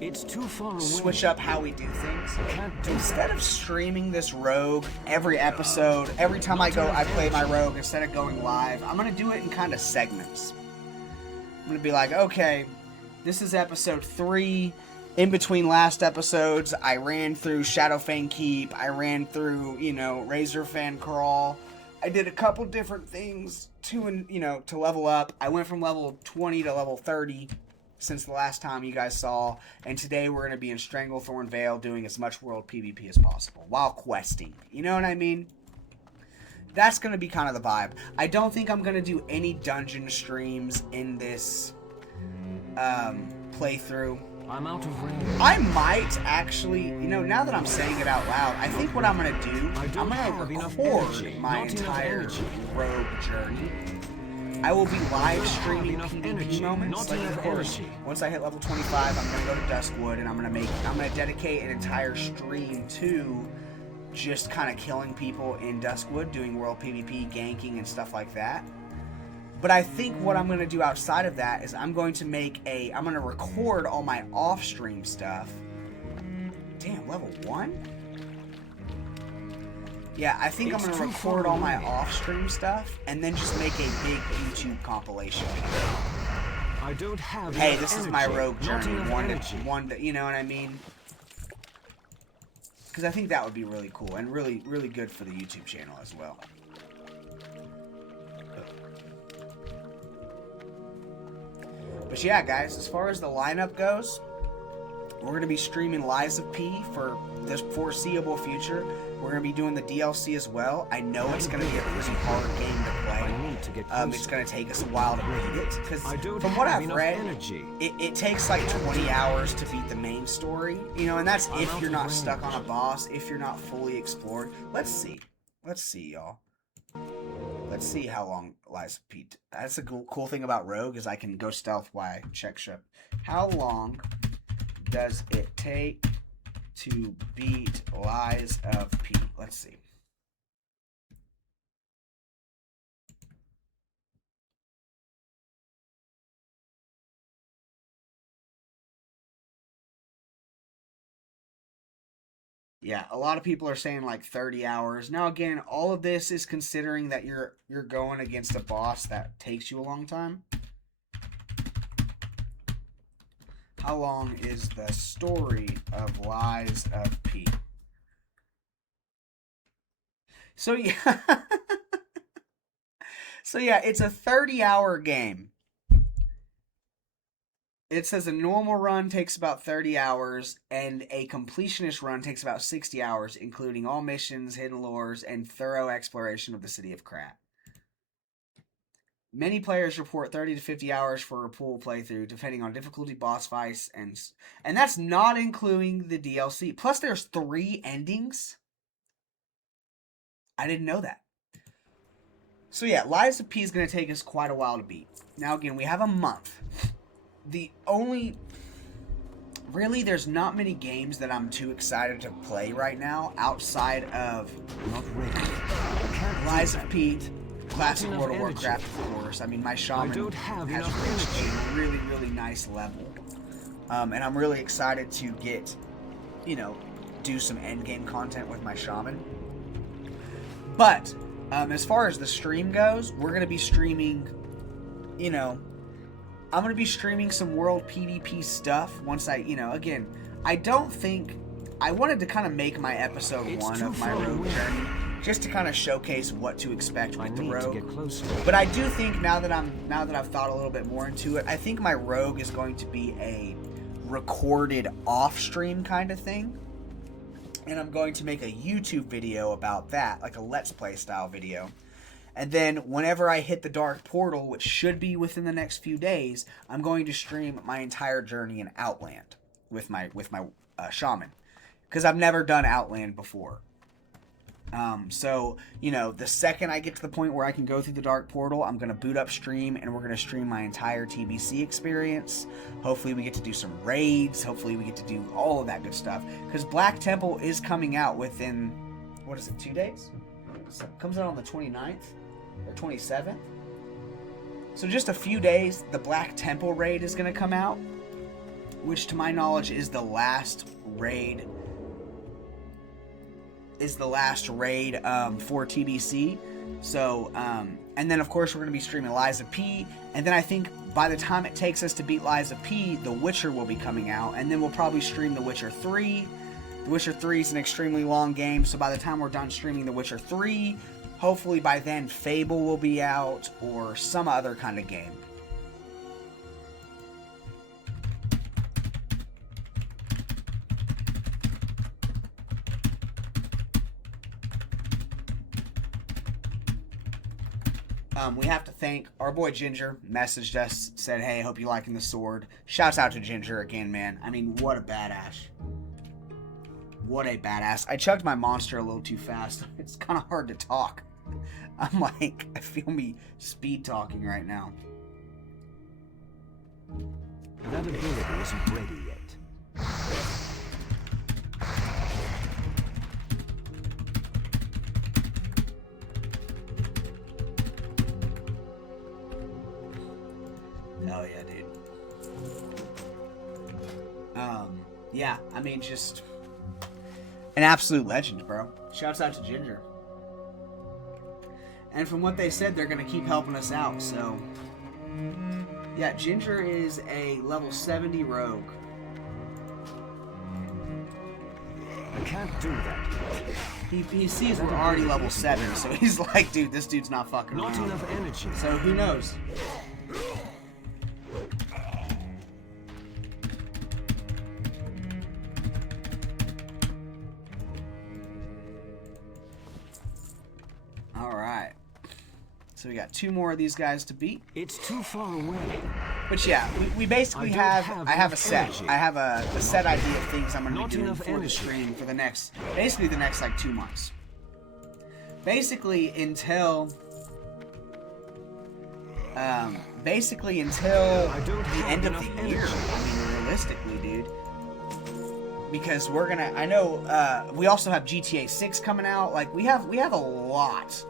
It's too far away. switch up how we do things. Can't do Instead of streaming this rogue every episode, every time I play my rogue, instead of going live, I'm going to do it in kind of segments. I'm going to be like, okay, this is episode 3. In between last episodes, I ran through Shadowfang Keep. I ran through, you know, Razor Fan Crawl. I did a couple different things to, you know, to level up. I went from level 20 to level 30 since the last time you guys saw, and today we're going to be in Stranglethorn Vale doing as much world PvP as possible while questing. You know what I mean? That's going to be kind of the vibe. I don't think I'm going to do any dungeon streams in this playthrough. I'm out of range. I might actually, you know, now that I'm saying it out loud, I think what I'm going to do, I'm going to record my entire rogue journey. I will be live streaming PvP moments, like of course, once I hit level 25, I'm going to go to Duskwood, and I'm going to dedicate an entire stream to just kind of killing people in Duskwood, doing world PvP, ganking, and stuff like that. But I think what I'm going to do outside of that is I'm going to record all my off-stream stuff. Damn, level 1? Yeah, I think I'm going to record all my off-stream stuff and then just make a big YouTube compilation. I don't have Hey, enough this is energy. my rogue Not journey, enough one to, you know what I mean? Because I think that would be really cool and really, really good for the YouTube channel as well. But yeah, guys, as far as the lineup goes, we're going to be streaming Lies of P for this foreseeable future. We're going to be doing the DLC as well. I know it's going to be a pretty hard game to play. It's going to take us a while to beat it. Because from what I've read, it takes like 20 hours to beat the main story. You know, and that's if you're not stuck on a boss, if you're not fully explored. Let's see. Let's see, y'all. Let's see how long Lies of P. That's a cool thing about Rogue is I can go stealth while I check ship. How long does it take to beat Lies of P? Let's see. Yeah, a lot of people are saying like 30 hours. Now again, all of this is considering that you're going against a boss that takes you a long time. How long is the story of Lies of P? So yeah. So yeah, it's a 30-hour game. It says a normal run takes about 30 hours, and a completionist run takes about 60 hours, including all missions, hidden lores, and thorough exploration of the city of Krat. Many players report 30 to 50 hours for a pool playthrough, depending on difficulty, boss fights, and that's not including the DLC. Plus, there's 3 endings. I didn't know that. So yeah, Lies of P is going to take us quite a while to beat. Now again, we have a month. Really, there's not many games that I'm too excited to play right now outside of Not ready. Lies of P, classic World of Warcraft, of course. I mean, my Shaman has reached a really, really nice level. And I'm really excited to get, do some endgame content with my Shaman. But, as far as the stream goes, we're going to be streaming, I'm going to be streaming some World PvP stuff once again, I don't think, I wanted to kind of make my episode 1 of my rogue journey, just to kind of showcase what to expect with the rogue. But I do think now that I've thought a little bit more into it, I think my rogue is going to be a recorded off-stream kind of thing. And I'm going to make a YouTube video about that, like a Let's Play style video. And then whenever I hit the Dark Portal, which should be within the next few days, I'm going to stream my entire journey in Outland with my Shaman. Because I've never done Outland before. So, the second I get to the point where I can go through the Dark Portal, I'm going to boot up stream, and we're going to stream my entire TBC experience. Hopefully we get to do some raids. Hopefully we get to do all of that good stuff. Because Black Temple is coming out within, 2 days? So it comes out on the 29th or 27th. So just a few days, the Black Temple raid is going to come out, which to my knowledge is the last raid for TBC. So, and then of course we're going to be streaming Lies of P, and then I think by the time it takes us to beat Lies of P, The Witcher will be coming out, and then we'll probably stream The Witcher 3. The Witcher 3 is an extremely long game, so by the time we're done streaming The Witcher 3, hopefully by then Fable will be out, or some other kind of game. We have to thank our boy Ginger, messaged us, said, hey, I hope you're liking the sword. Shouts out to Ginger again, man. I mean, what a badass. What a badass. I chugged my monster a little too fast. It's kind of hard to talk. I'm like, I feel me speed talking right now. That ability isn't ready yet. Hell yeah, dude. Yeah, I mean, just an absolute legend, bro. Shouts out to Ginger. And from what they said, they're going to keep helping us out, so... Yeah, Ginger is a level 70 rogue. I can't do that. He sees we're already level 7, so he's like, dude, this dude's not fucking Not around. enough energy. So who knows? Alright. So we got 2 more of these guys to beat. It's too far away. But yeah, we basically I have a set. energy. I have a set idea of things I'm going to Not be doing enough for the energy. stream for the next, basically the next like 2 months. Basically until the end of the year. I mean, realistically, dude. Because we're gonna, I know, we also have GTA 6 coming out. Like, we have a lot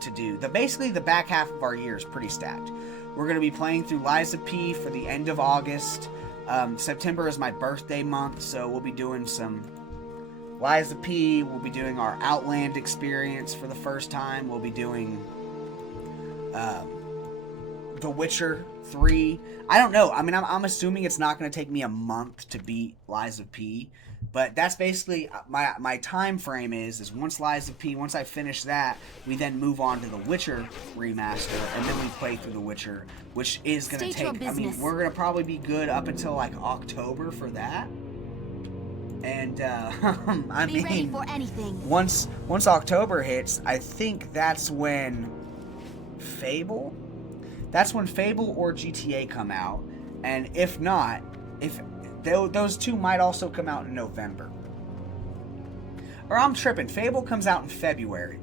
to do. Basically, the back half of our year is pretty stacked. We're gonna be playing through Lies of P for the end of August. September is my birthday month, so we'll be doing some Lies of P. We'll be doing our Outland experience for the first time. We'll be doing The Witcher 3. I don't know. I mean, I'm assuming it's not going to take me a month to beat Lies of P, but that's basically my time frame is once Lies of P, once I finish that, we then move on to the Witcher remaster, and then we play through the Witcher, which is going to State your take, I mean, business. we're going to probably be good up until like October for that. And I Be ready mean, for anything. once October hits, I think that's when Fable or GTA come out, and if not, if those two might also come out in November. Or I'm tripping. Fable comes out in February,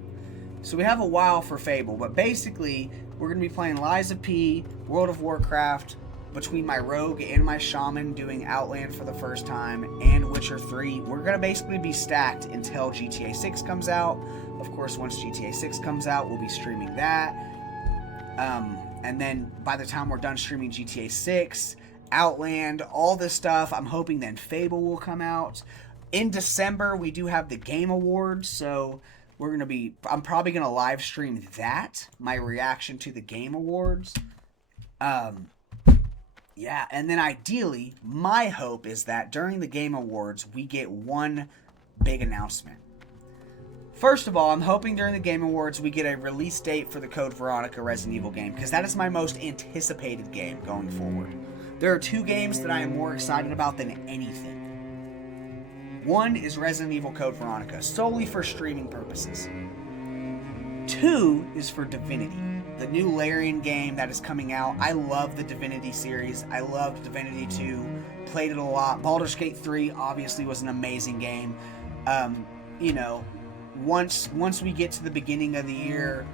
so we have a while for Fable. But basically, we're gonna be playing Lies of P, World of Warcraft, between my Rogue and my Shaman doing Outland for the first time, and Witcher 3. We're going to basically be stacked until GTA 6 comes out. Of course, once GTA 6 comes out, we'll be streaming that. And then by the time we're done streaming GTA 6, Outland, all this stuff, I'm hoping then Fable will come out. In December, we do have the Game Awards, so I'm probably going to live stream that, my reaction to the Game Awards. Yeah, and then ideally, my hope is that during the Game Awards, we get one big announcement. First of all, I'm hoping during the Game Awards, we get a release date for the Code Veronica Resident Evil game, because that is my most anticipated game going forward. There are two games that I am more excited about than anything. One is Resident Evil Code Veronica, solely for streaming purposes. Two is for Divinity, the new Larian game that is coming out. I love the Divinity series. I loved Divinity 2, played it a lot. Baldur's Gate 3 obviously was an amazing game. You know, once we get to the beginning of the year,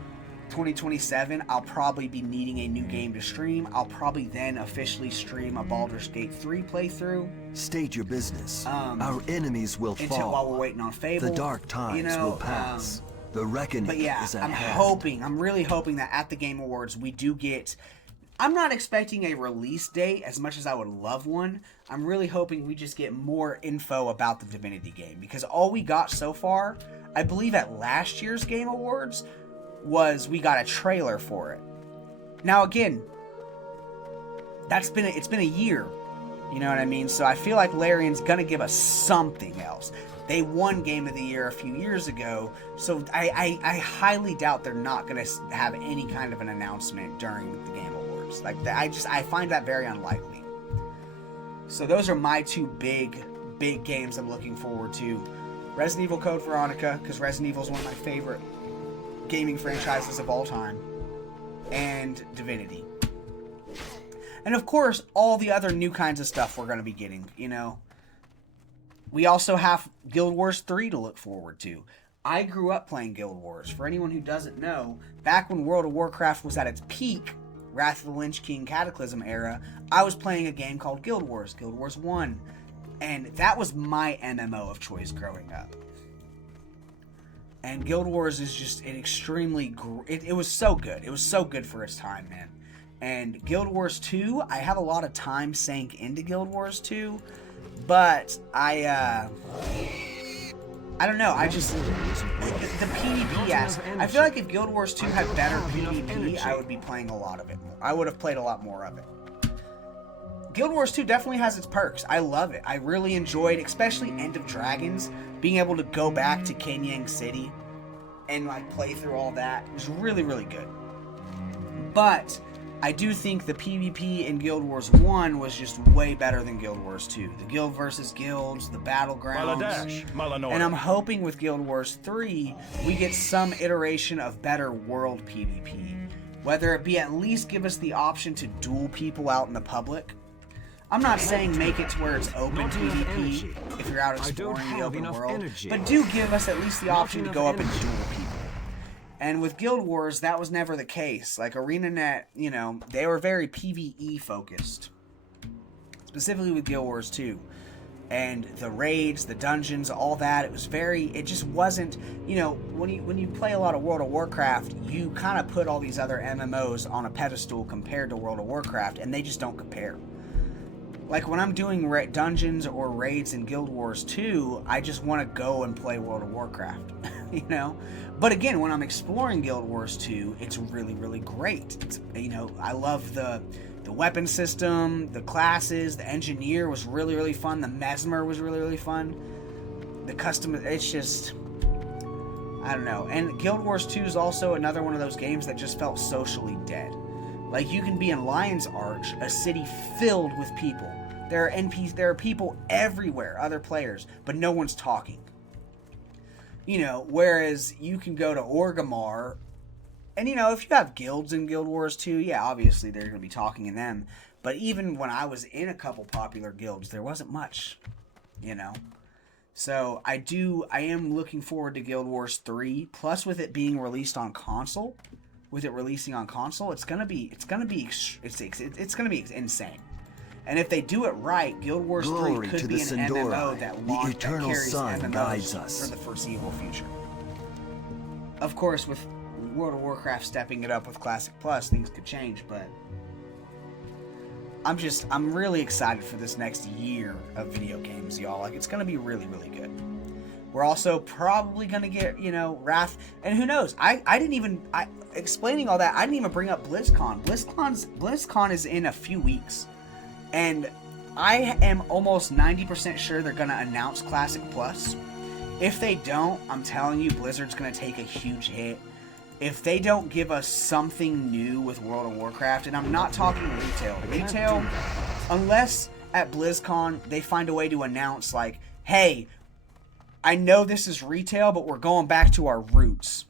2027, I'll probably be needing a new game to stream. I'll probably then officially stream a Baldur's Gate 3 playthrough. State your business. Our enemies will fall. While we're waiting on Fable. The dark times will pass. The reckoning is ahead. I'm really hoping that at the Game Awards we do get... I'm not expecting a release date as much as I would love one. I'm really hoping we just get more info about the Divinity game, because all we got so far, I believe at last year's Game Awards, was we got a trailer for it. Now again, it's been a year, you know what I mean? So I feel like Larian's gonna give us something else. They won Game of the Year a few years ago, so I highly doubt they're not going to have any kind of an announcement during the Game Awards. Like, I find that very unlikely. So those are my two big games I'm looking forward to. Resident Evil Code Veronica, because Resident Evil is one of my favorite gaming franchises of all time, and Divinity. And of course, all the other new kinds of stuff we're going to be getting, you know. We also have Guild Wars 3 to look forward to. I grew up playing Guild Wars. For anyone who doesn't know, back when World of Warcraft was at its peak, Wrath of the Lich King Cataclysm era, I was playing a game called Guild Wars 1. And that was my MMO of choice growing up. And Guild Wars is just an extremely... It was so good. It was so good for its time, man. And Guild Wars 2, I have a lot of time sank into Guild Wars 2. But I don't know. I just the PvP aspect. I feel like if Guild Wars 2 had better PvP, I would be playing a lot of it more. I would have played a lot more of it. Guild Wars 2 definitely has its perks. I love it. I really enjoyed, especially End of Dragons, being able to go back to Kenyang City and like play through all that. It was really, really good. But I do think the PvP in Guild Wars 1 was just way better than Guild Wars 2. The guild versus guilds, the battlegrounds. And I'm hoping with Guild Wars 3, we get some iteration of better world PvP. Whether it be at least give us the option to duel people out in the public. I'm not saying make it to where it's open PvP if you're out exploring the open world. But do give us at least the option to go up and duel people. And with Guild Wars, that was never the case. Like, ArenaNet, you know, they were very PvE focused. Specifically with Guild Wars 2. And the raids, the dungeons, all that, it just wasn't, you know, when you play a lot of World of Warcraft, you kind of put all these other MMOs on a pedestal compared to World of Warcraft, and they just don't compare. Like when I'm doing dungeons or raids in Guild Wars 2, I just want to go and play World of Warcraft, you know? But again, when I'm exploring Guild Wars 2, it's really, really great. It's, you know, I love the weapon system, the classes, the engineer was really, really fun. The mesmer was really, really fun. The custom, it's just, I don't know. And Guild Wars 2 is also another one of those games that just felt socially dead. Like, you can be in Lion's Arch, a city filled with people. There are NPCs, there are people everywhere, other players, but no one's talking. You know, whereas you can go to Orgrimmar, and you know, if you have guilds in Guild Wars 2, yeah, obviously they're going to be talking in them. But even when I was in a couple popular guilds, there wasn't much, you know. So I am looking forward to Guild Wars 3, plus with it being released on console. With it releasing on console, it's gonna be insane. And if they do it right, Guild Wars 3 could be an MMO that carries MMOs for the foreseeable future. Of course, with World of Warcraft stepping it up with Classic Plus, things could change, but I'm really excited for this next year of video games, y'all. Like, it's gonna be really, really good. We're also probably gonna get, you know, Wrath, and who knows? Explaining all that, I didn't even bring up BlizzCon. BlizzCon is in a few weeks, and I am almost 90% sure they're gonna announce Classic Plus. If they don't, I'm telling you, Blizzard's gonna take a huge hit. If they don't give us something new with World of Warcraft, and I'm not talking retail, unless at BlizzCon they find a way to announce, like, hey, I know this is retail, but we're going back to our roots.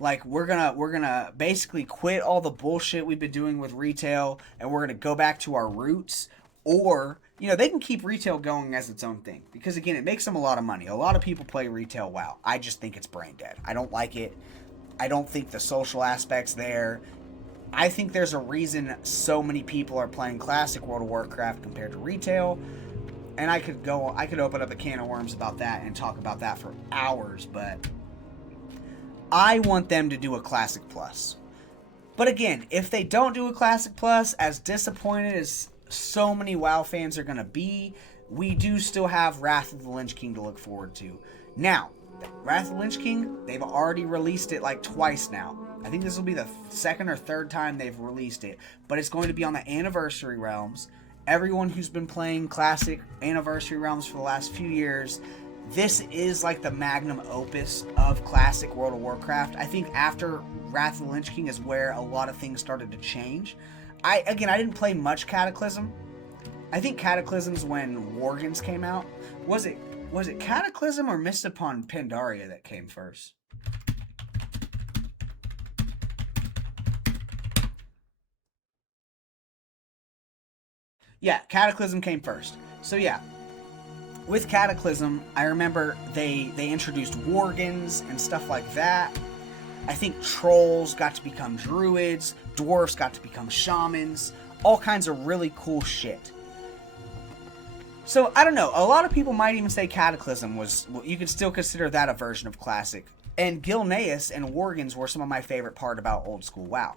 Like, we're gonna basically quit all the bullshit we've been doing with retail, and we're gonna go back to our roots. Or, you know, they can keep retail going as its own thing, because again, it makes them a lot of money. A lot of people play retail WoW. I just think it's brain dead. I don't like it. I don't think the social aspect's there. I think there's a reason so many people are playing Classic World of Warcraft compared to retail. And I could open up a can of worms about that and talk about that for hours, but I want them to do a Classic Plus. But again, if they don't do a Classic Plus, as disappointed as so many WoW fans are going to be, we do still have Wrath of the Lich King to look forward to. Now, Wrath of the Lich King, they've already released it like twice now. I think this will be the second or third time they've released it, but it's going to be on the Anniversary Realms. Everyone who's been playing Classic Anniversary Realms for the last few years, this is like the magnum opus of Classic World of Warcraft. I think after Wrath of the Lich King is where a lot of things started to change. I didn't play much Cataclysm. I think Cataclysm's when Worgens came out. Was it Cataclysm or Mist Upon Pandaria that came first? Yeah, Cataclysm came first. So yeah, with Cataclysm, I remember they introduced Worgens and stuff like that. I think trolls got to become druids, dwarves got to become shamans, all kinds of really cool shit. So, I don't know, a lot of people might even say Cataclysm was, you could still consider that a version of Classic. And Gilneas and Worgens were some of my favorite part about old school WoW.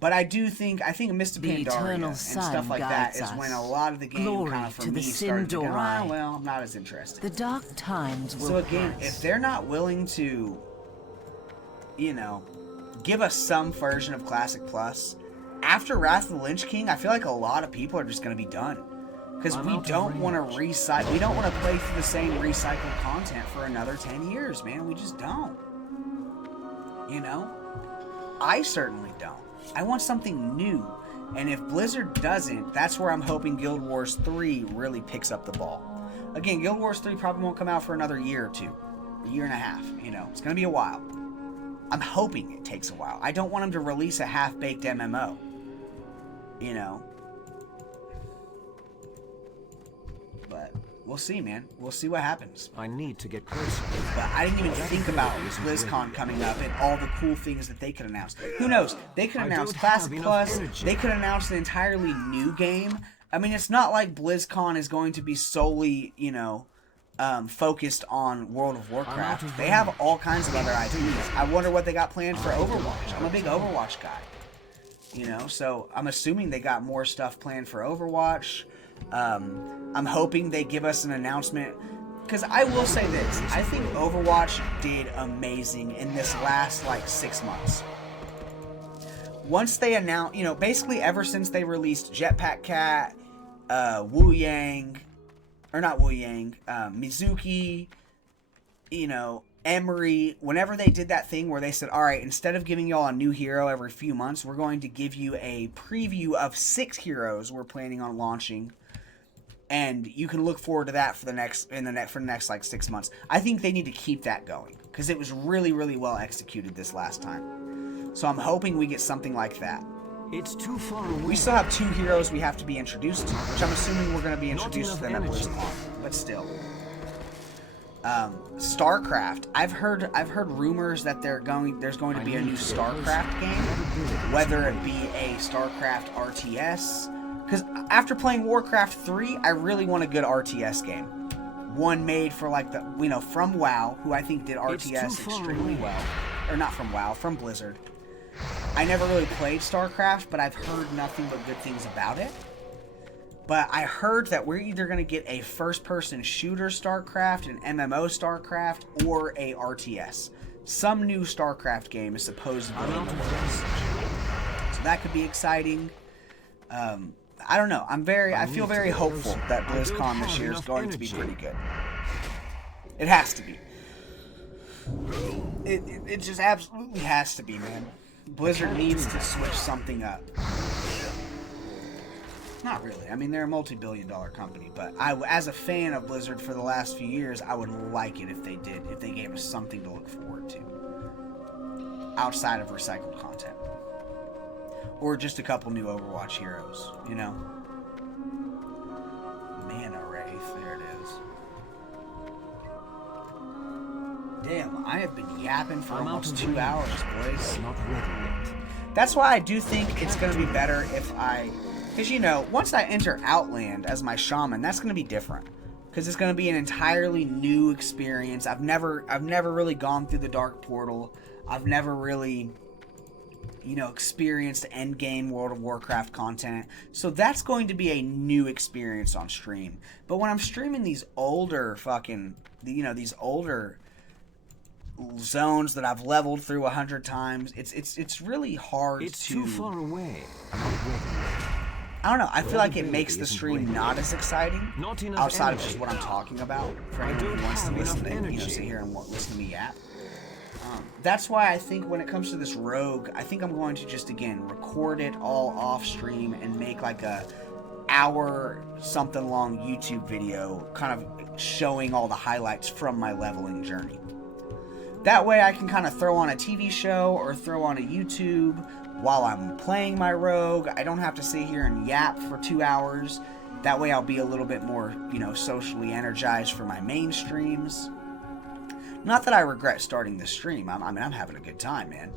But I think Mist of Pandaria and stuff like that is when a lot of the game kind of for me started to go, well, I'm not as interested. The dark times will So again, pass. if they're not willing to, you know, give us some version of Classic Plus, after Wrath of the Lich King, I feel like a lot of people are just going to be done. Because we don't want to recycle, we don't want to play through the same recycled content for another 10 years, man. We just don't. You know? I certainly don't. I want something new. And if Blizzard doesn't, that's where I'm hoping Guild Wars 3 really picks up the ball. Again, Guild Wars 3 probably won't come out for another year or two. A year and a half, you know. It's going to be a while. I'm hoping it takes a while. I don't want them to release a half-baked MMO. You know? But we'll see, man. We'll see what happens. I need to get closer. But I didn't even think about BlizzCon coming up and all the cool things that they could announce. Who knows? They could announce Classic Plus. They could announce an entirely new game. I mean, it's not like BlizzCon is going to be solely, you know, focused on World of Warcraft. They have all kinds of other IPs. I wonder what they got planned for Overwatch. I'm a big Overwatch guy. you know, so I'm assuming they got more stuff planned for Overwatch. I'm hoping they give us an announcement, because I will say this, I think Overwatch did amazing in this last like 6 months. Once they announced, you know, basically ever since they released Jetpack Cat, Wu Yang, or not Wu Yang, Mizuki, you know, Emery, whenever they did that thing where they said, all right, instead of giving y'all a new hero every few months, we're going to give you a preview of 6 heroes we're planning on launching, and you can look forward to that for the next like 6 months. I think they need to keep that going, because it was really, really well executed this last time. So I'm hoping we get something like that. It's too far away. We still have 2 heroes we have to be introduced to, which I'm assuming we're going to be introduced to them at BlizzCon. But still, StarCraft. I've heard rumors that there's going to be a new StarCraft game, whether it be a StarCraft RTS. Because after playing Warcraft 3, I really want a good RTS game. One made for like the, you know, from WoW, who I think did RTS extremely well. Or not from WoW, from Blizzard. I never really played StarCraft, but I've heard nothing but good things about it. But I heard that we're either going to get a first-person shooter StarCraft, an MMO StarCraft, or a RTS. Some new StarCraft game is supposedly in the works. So that could be exciting. I don't know. I feel very hopeful that BlizzCon this year is going to be pretty good. It has to be. It just absolutely has to be, man. Blizzard needs to switch something up. Not really. I mean, they're a multi-billion-dollar company, but as a fan of Blizzard for the last few years, I would like it if they gave us something to look forward to. Outside of recycled content. Or just a couple new Overwatch heroes, you know? Mana Wraith, there it is. Damn, I have been yapping for almost 2 hours, boys. Not ready yet. That's why I do think it's going to be better if because, you know, once I enter Outland as my shaman, that's going to be different. Because it's going to be an entirely new experience. I've never really gone through the Dark Portal. I've never really, you know, experienced endgame World of Warcraft content. So that's going to be a new experience on stream. But when I'm streaming these older these older zones that I've leveled through 100 times, it's really hard to... It's too far away. I don't know. I feel like it makes the stream not as exciting, outside of just energy. what I'm talking about. For anyone who wants to listen and, you know, sit here and listen to me yap. That's why I think when it comes to this rogue, I think I'm going to just, again, record it all off stream and make like a hour something long YouTube video kind of showing all the highlights from my leveling journey. That way I can kind of throw on a TV show or throw on a YouTube while I'm playing my rogue. I don't have to sit here and yap for 2 hours. That way I'll be a little bit more, you know, socially energized for my main streams. Not that I regret starting this stream. I'm having a good time, man.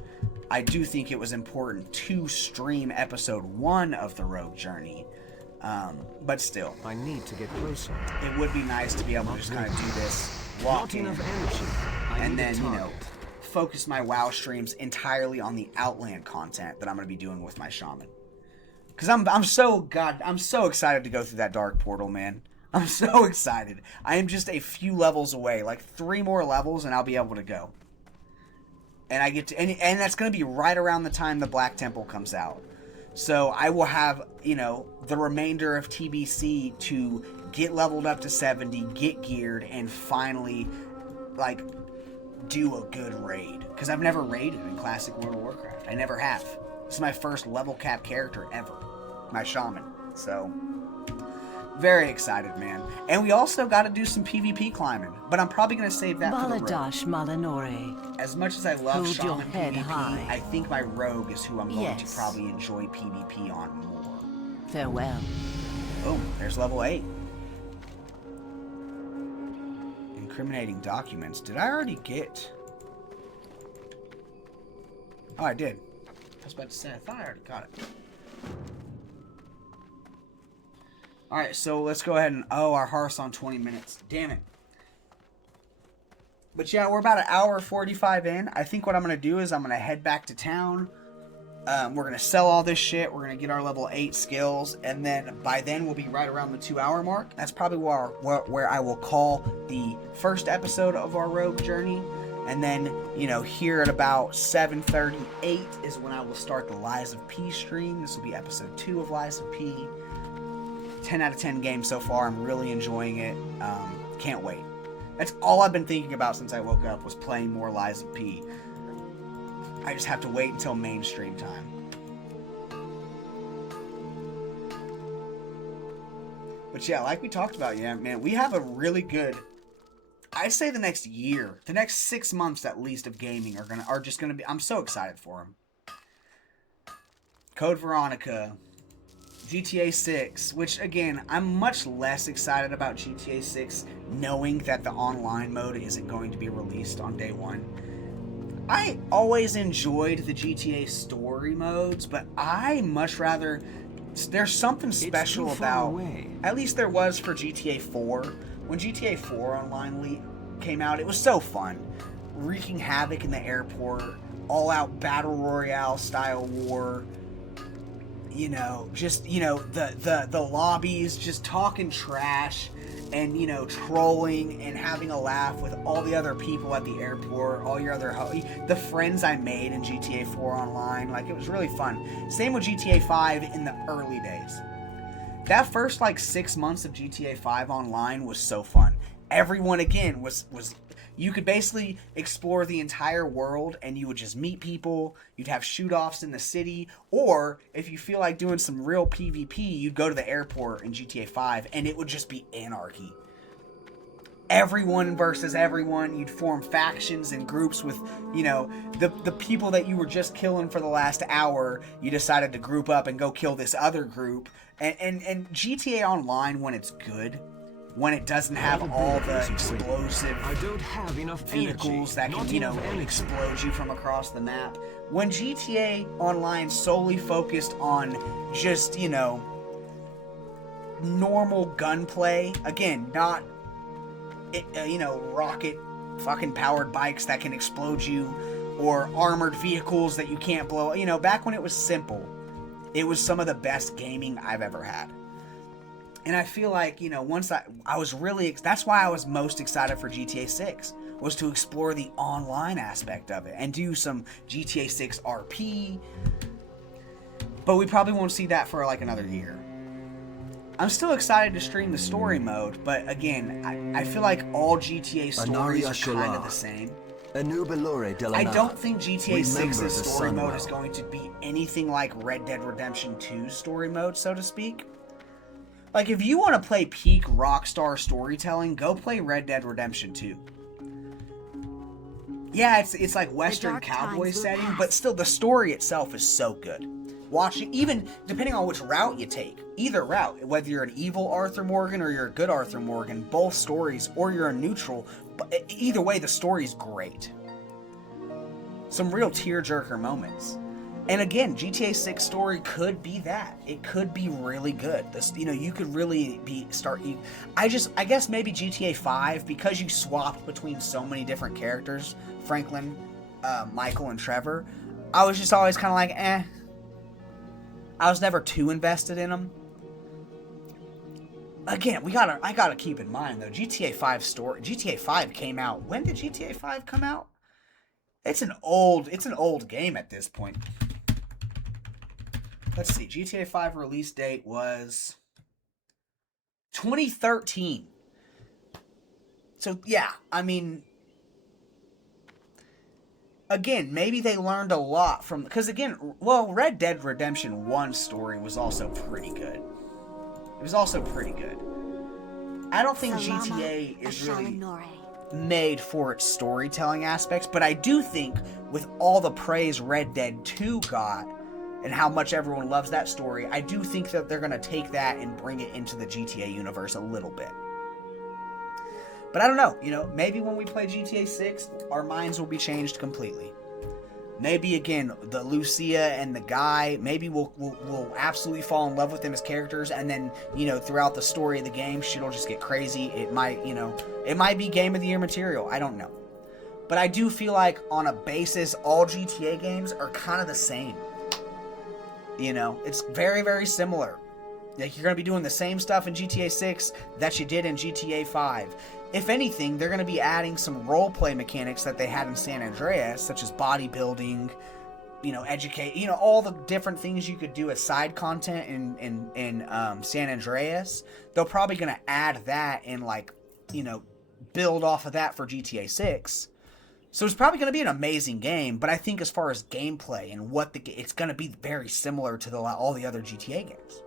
I do think it was important to stream episode 1 of the rogue journey. But still, I need to get closer. it would be nice to be able to just kind of do this, walk in, and then, you know, focus my WoW streams entirely on the Outland content that I'm going to be doing with my shaman. Because I'm so excited to go through that Dark Portal, man. I'm so excited. I am just a few levels away, like 3 more levels, and I'll be able to go. And I get to, and that's going to be right around the time the Black Temple comes out. So I will have, you know, the remainder of TBC to get leveled up to 70, get geared, and finally, like, do a good raid. Because I've never raided in Classic World of Warcraft. I never have. This is my first level cap character ever. My shaman. So, very excited, man. And we also got to do some PvP climbing. But I'm probably going to save that for the rogue. Baladash Malanore. As much as I love Hold your shaman head PvP, high. I think my rogue is who I'm going to Yes. probably enjoy PvP on more. Farewell. Boom, there's level 8. Incriminating documents. Did I already get... Oh, I did. I was about to say, I thought I already got it. Alright, so let's go ahead and... Oh, our hearth's on 20 minutes. Damn it. But yeah, we're about an hour 45 in. I think what I'm going to do is I'm going to head back to town. We're going to sell all this shit. We're going to get our level 8 skills. And then by then we'll be right around the 2-hour mark. That's probably where I will call the first episode of our rogue journey. And then, you know, here at about 7:38 is when I will start the Lies of P stream. This will be episode 2 of Lies of P. 10 out of 10 game so far. I'm really enjoying it. Can't wait. That's all I've been thinking about since I woke up, was playing more Lies of P. I just have to wait until mainstream time. But yeah, like we talked about, yeah, man, we have a really good, I'd say the next year, the next 6 months at least of gaming are just gonna be, I'm so excited for them. Code Veronica, GTA 6, which again, I'm much less excited about GTA 6 knowing that the online mode isn't going to be released on day one. I always enjoyed the GTA story modes, but I much rather, there's something special about, at least there was for GTA 4. When GTA 4 online came out, it was so fun. Wreaking havoc in the airport, all out battle royale style war. You know, just, you know, the lobbies, just talking trash and, you know, trolling and having a laugh with all the other people at the airport, all your other, the friends I made in GTA 4 online. Like, it was really fun. Same with GTA 5 in the early days. That first, like, 6 months of GTA 5 online was so fun. Everyone, again, was you could basically explore the entire world and you would just meet people. You'd have shoot-offs in the city. Or if you feel like doing some real PvP, you'd go to the airport in GTA 5 and it would just be anarchy. Everyone versus everyone. You'd form factions and groups with, you know, the people that you were just killing for the last hour. You decided to group up and go kill this other group. And GTA Online, when it's good, when it doesn't have all the explosive vehicles that can, you know, explode you from across the map. When GTA Online solely focused on just, you know, normal gunplay, again, not, you know, rocket fucking powered bikes that can explode you, or armored vehicles that you can't blow, you know, back when it was simple, it was some of the best gaming I've ever had. And I feel like, you know, once I was really, that's why I was most excited for GTA 6, was to explore the online aspect of it and do some GTA 6 RP. But we probably won't see that for like another year. I'm still excited to stream the story mode, but again, I feel like all GTA stories are kind of the same. I don't think GTA 6's story mode is going to be anything like Red Dead Redemption 2's story mode, so to speak. Like, if you want to play peak Rockstar storytelling, go play Red Dead Redemption 2. Yeah, it's like Western cowboy setting, but still the story itself is so good. Watch it, even depending on which route you take. Either route, whether you're an evil Arthur Morgan or you're a good Arthur Morgan, both stories, or you're a neutral, but either way, the story's great. Some real tearjerker moments. And again, GTA 6 story could be that. It could be really good. This, you know, you could really I guess maybe GTA 5, because you swapped between so many different characters, Franklin, Michael, and Trevor, I was just always kind of like, eh. I was never too invested in them. Again, I gotta keep in mind though, GTA 5 came out. When did GTA 5 come out? It's an old game at this point. Let's see, GTA 5 release date was 2013. So, yeah, I mean, again, maybe they learned a lot from, because again, well, Red Dead Redemption 1's story was also pretty good. It was also pretty good. I don't think GTA is really made for its storytelling aspects, but I do think with all the praise Red Dead 2 got, and how much everyone loves that story, I do think that they're going to take that and bring it into the GTA universe a little bit. But I don't know, you know, maybe when we play GTA 6, our minds will be changed completely. Maybe, again, the Lucia and the guy, maybe we'll absolutely fall in love with them as characters, and then, you know, throughout the story of the game, shit'll just get crazy. It might, you know, it might be Game of the Year material. I don't know. But I do feel like, on a basis, all GTA games are kind of the same. You know, it's very, very similar. Like, you're going to be doing the same stuff in GTA 6 that you did in GTA 5. If anything, they're going to be adding some roleplay mechanics that they had in San Andreas, such as bodybuilding, you know, educate, you know, all the different things you could do as side content in San Andreas. They're probably going to add that and, like, you know, build off of that for GTA 6. So it's probably going to be an amazing game, but I think as far as gameplay and it's going to be very similar to all the other GTA games.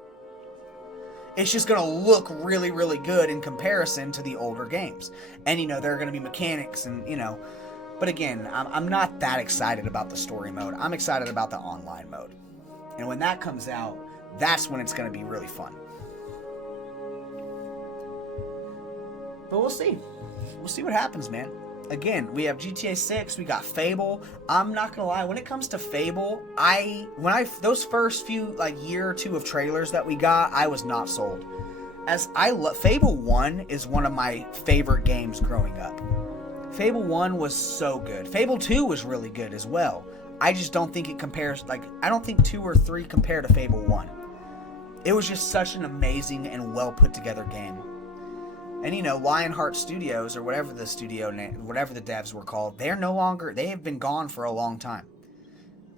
It's just going to look really, really good in comparison to the older games. And, you know, there are going to be mechanics and, you know, but again, I'm not that excited about the story mode. I'm excited about the online mode. And when that comes out, that's when it's going to be really fun. But we'll see. We'll see what happens, man. Again, we have GTA 6, we got Fable. I'm not gonna lie, when it comes to Fable, those first few, like, year or two of trailers that we got, I was not sold. Fable 1 is one of my favorite games growing up. Fable 1 was so good. Fable 2 was really good as well. I just don't think it compares, like, I don't think 2 or 3 compare to Fable 1. It was just such an amazing and well put together game. And, you know, Lionheart Studios, or whatever the devs were called, they have been gone for a long time.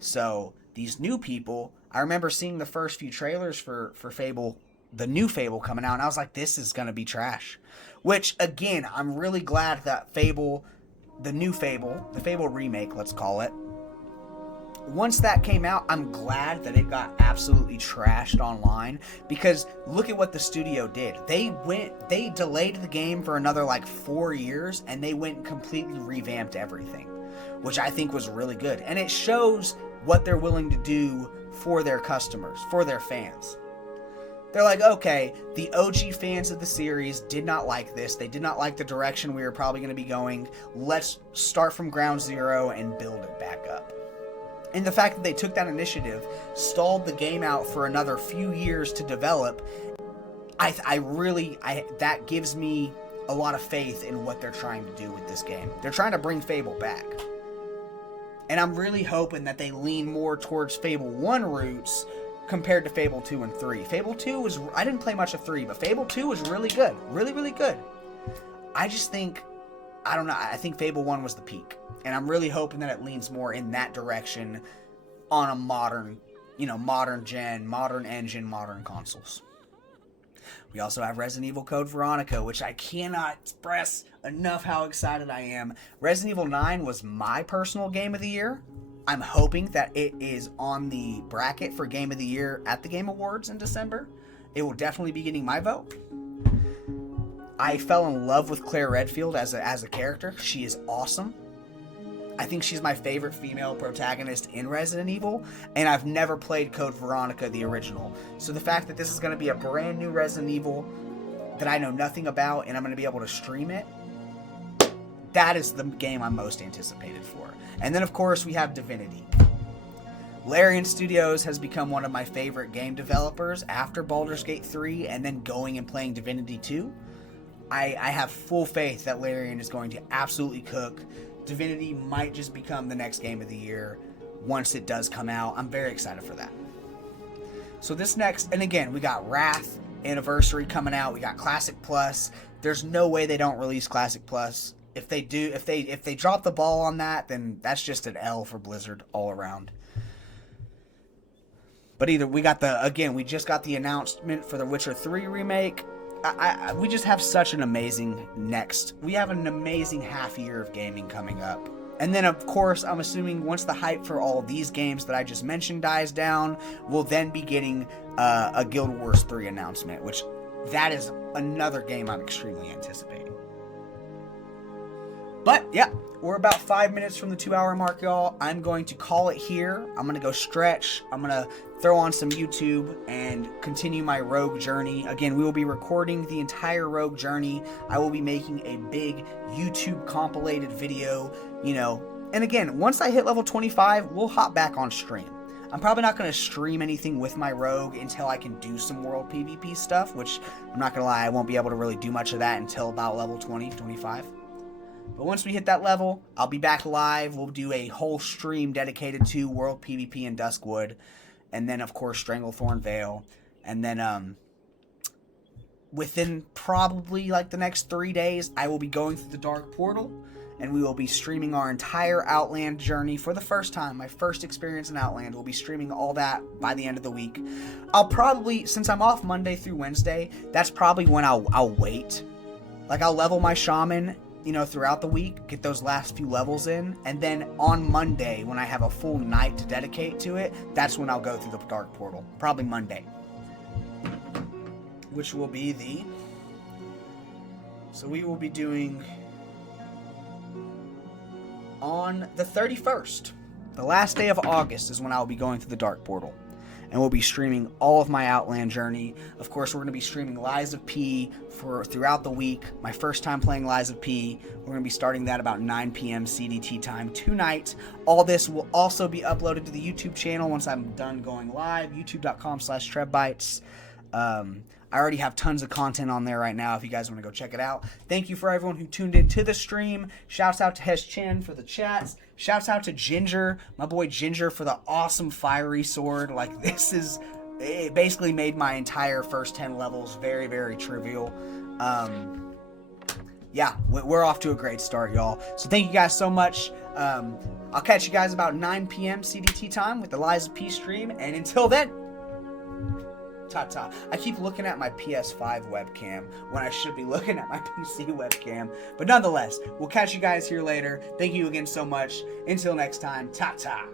So, these new people, I remember seeing the first few trailers for Fable, the new Fable coming out, and I was like, this is going to be trash. Which, again, I'm really glad that Fable, the Fable remake, let's call it, once that came out, I'm glad that it got absolutely trashed online, because look at what the studio did. They delayed the game for another like 4 years, and they went and completely revamped everything, which I think was really good. And it shows what they're willing to do for their customers, for their fans. They're like, okay, the OG fans of the series did not like this. They did not like the direction we were probably going to be going. Let's start from ground zero and build it back up. And the fact that they took that initiative, stalled the game out for another few years to develop, that gives me a lot of faith in what they're trying to do with this game. They're trying to bring Fable back. And I'm really hoping that they lean more towards Fable 1 roots compared to Fable 2 and 3. Fable 2 I didn't play much of 3, but Fable 2 was really good. Really, really good. I think Fable 1 was the peak. And I'm really hoping that it leans more in that direction on a modern gen, modern engine, modern consoles. We also have Resident Evil Code Veronica, which I cannot express enough how excited I am. Resident Evil 9 was my personal game of the year. I'm hoping that it is on the bracket for Game of the Year at the Game Awards in December. It will definitely be getting my vote. I fell in love with Claire Redfield as a character. She is awesome. I think she's my favorite female protagonist in Resident Evil, and I've never played Code Veronica, the original. So the fact that this is going to be a brand new Resident Evil that I know nothing about, and I'm going to be able to stream it, that is the game I'm most anticipated for. And then, of course, we have Divinity. Larian Studios has become one of my favorite game developers after Baldur's Gate 3, and then going and playing Divinity 2. I have full faith that Larian is going to absolutely cook. Divinity might just become the next game of the year once it does come out. I'm very excited for that. So this next, and again, we got Wrath Anniversary coming out. We got Classic Plus. There's no way they don't release Classic Plus. If they do, if they drop the ball on that, then that's just an L for Blizzard all around. But we just got the announcement for the Witcher 3 remake. We just have such an amazing we have an amazing half year of gaming coming up. And then, of course, I'm assuming once the hype for all these games that I just mentioned dies down, we'll then be getting a Guild Wars 3 announcement, which that is another game I'm extremely anticipating. But, yeah, we're about 5 minutes from the 2-hour mark, y'all. I'm going to call it here. I'm going to go stretch. I'm going to throw on some YouTube and continue my Rogue journey. Again, we will be recording the entire Rogue journey. I will be making a big YouTube compilated video, And again, once I hit level 25, we'll hop back on stream. I'm probably not going to stream anything with my Rogue until I can do some World PvP stuff, which I'm not going to lie, I won't be able to really do much of that until about level 20, 25. But once we hit that level, I'll be back live. We'll do a whole stream dedicated to World PvP in Duskwood. and then of course Stranglethorn Vale, and then within probably like the next 3 days, I will be going through the Dark Portal, and we will be streaming our entire Outland journey for the first time. My first experience in Outland. We'll be streaming all that by the end of the week. I'll probably, since I'm off Monday through Wednesday, that's probably when I'll wait. Like, I'll level my shaman, you know, throughout the week, get those last few levels in, and then on Monday, when I have a full night to dedicate to it, that's when I'll go through the Dark Portal. Probably Monday. Which will be the... So we will be doing... on the 31st, the last day of August, is when I'll be going through the Dark Portal. And we'll be streaming all of my Outland journey. Of course, we're going to be streaming Lies of P for throughout the week. My first time playing Lies of P. We're going to be starting that about 9 p.m. CDT time tonight. All this will also be uploaded to the YouTube channel once I'm done going live. YouTube.com/Trevbytes. I already have tons of content on there right now if you guys want to go check it out. Thank you for everyone who tuned into the stream. Shouts out to Hesh Chen for the chats. Shouts out to Ginger, my boy Ginger, for the awesome fiery sword. Like, this is... it basically made my entire first 10 levels very, very trivial. Yeah, we're off to a great start, y'all. So thank you guys so much. I'll catch you guys about 9 p.m. CDT time with the Lies of P stream. And until then... ta-ta. I keep looking at my PS5 webcam when I should be looking at my PC webcam. But nonetheless, we'll catch you guys here later. Thank you again so much. Until next time, ta-ta.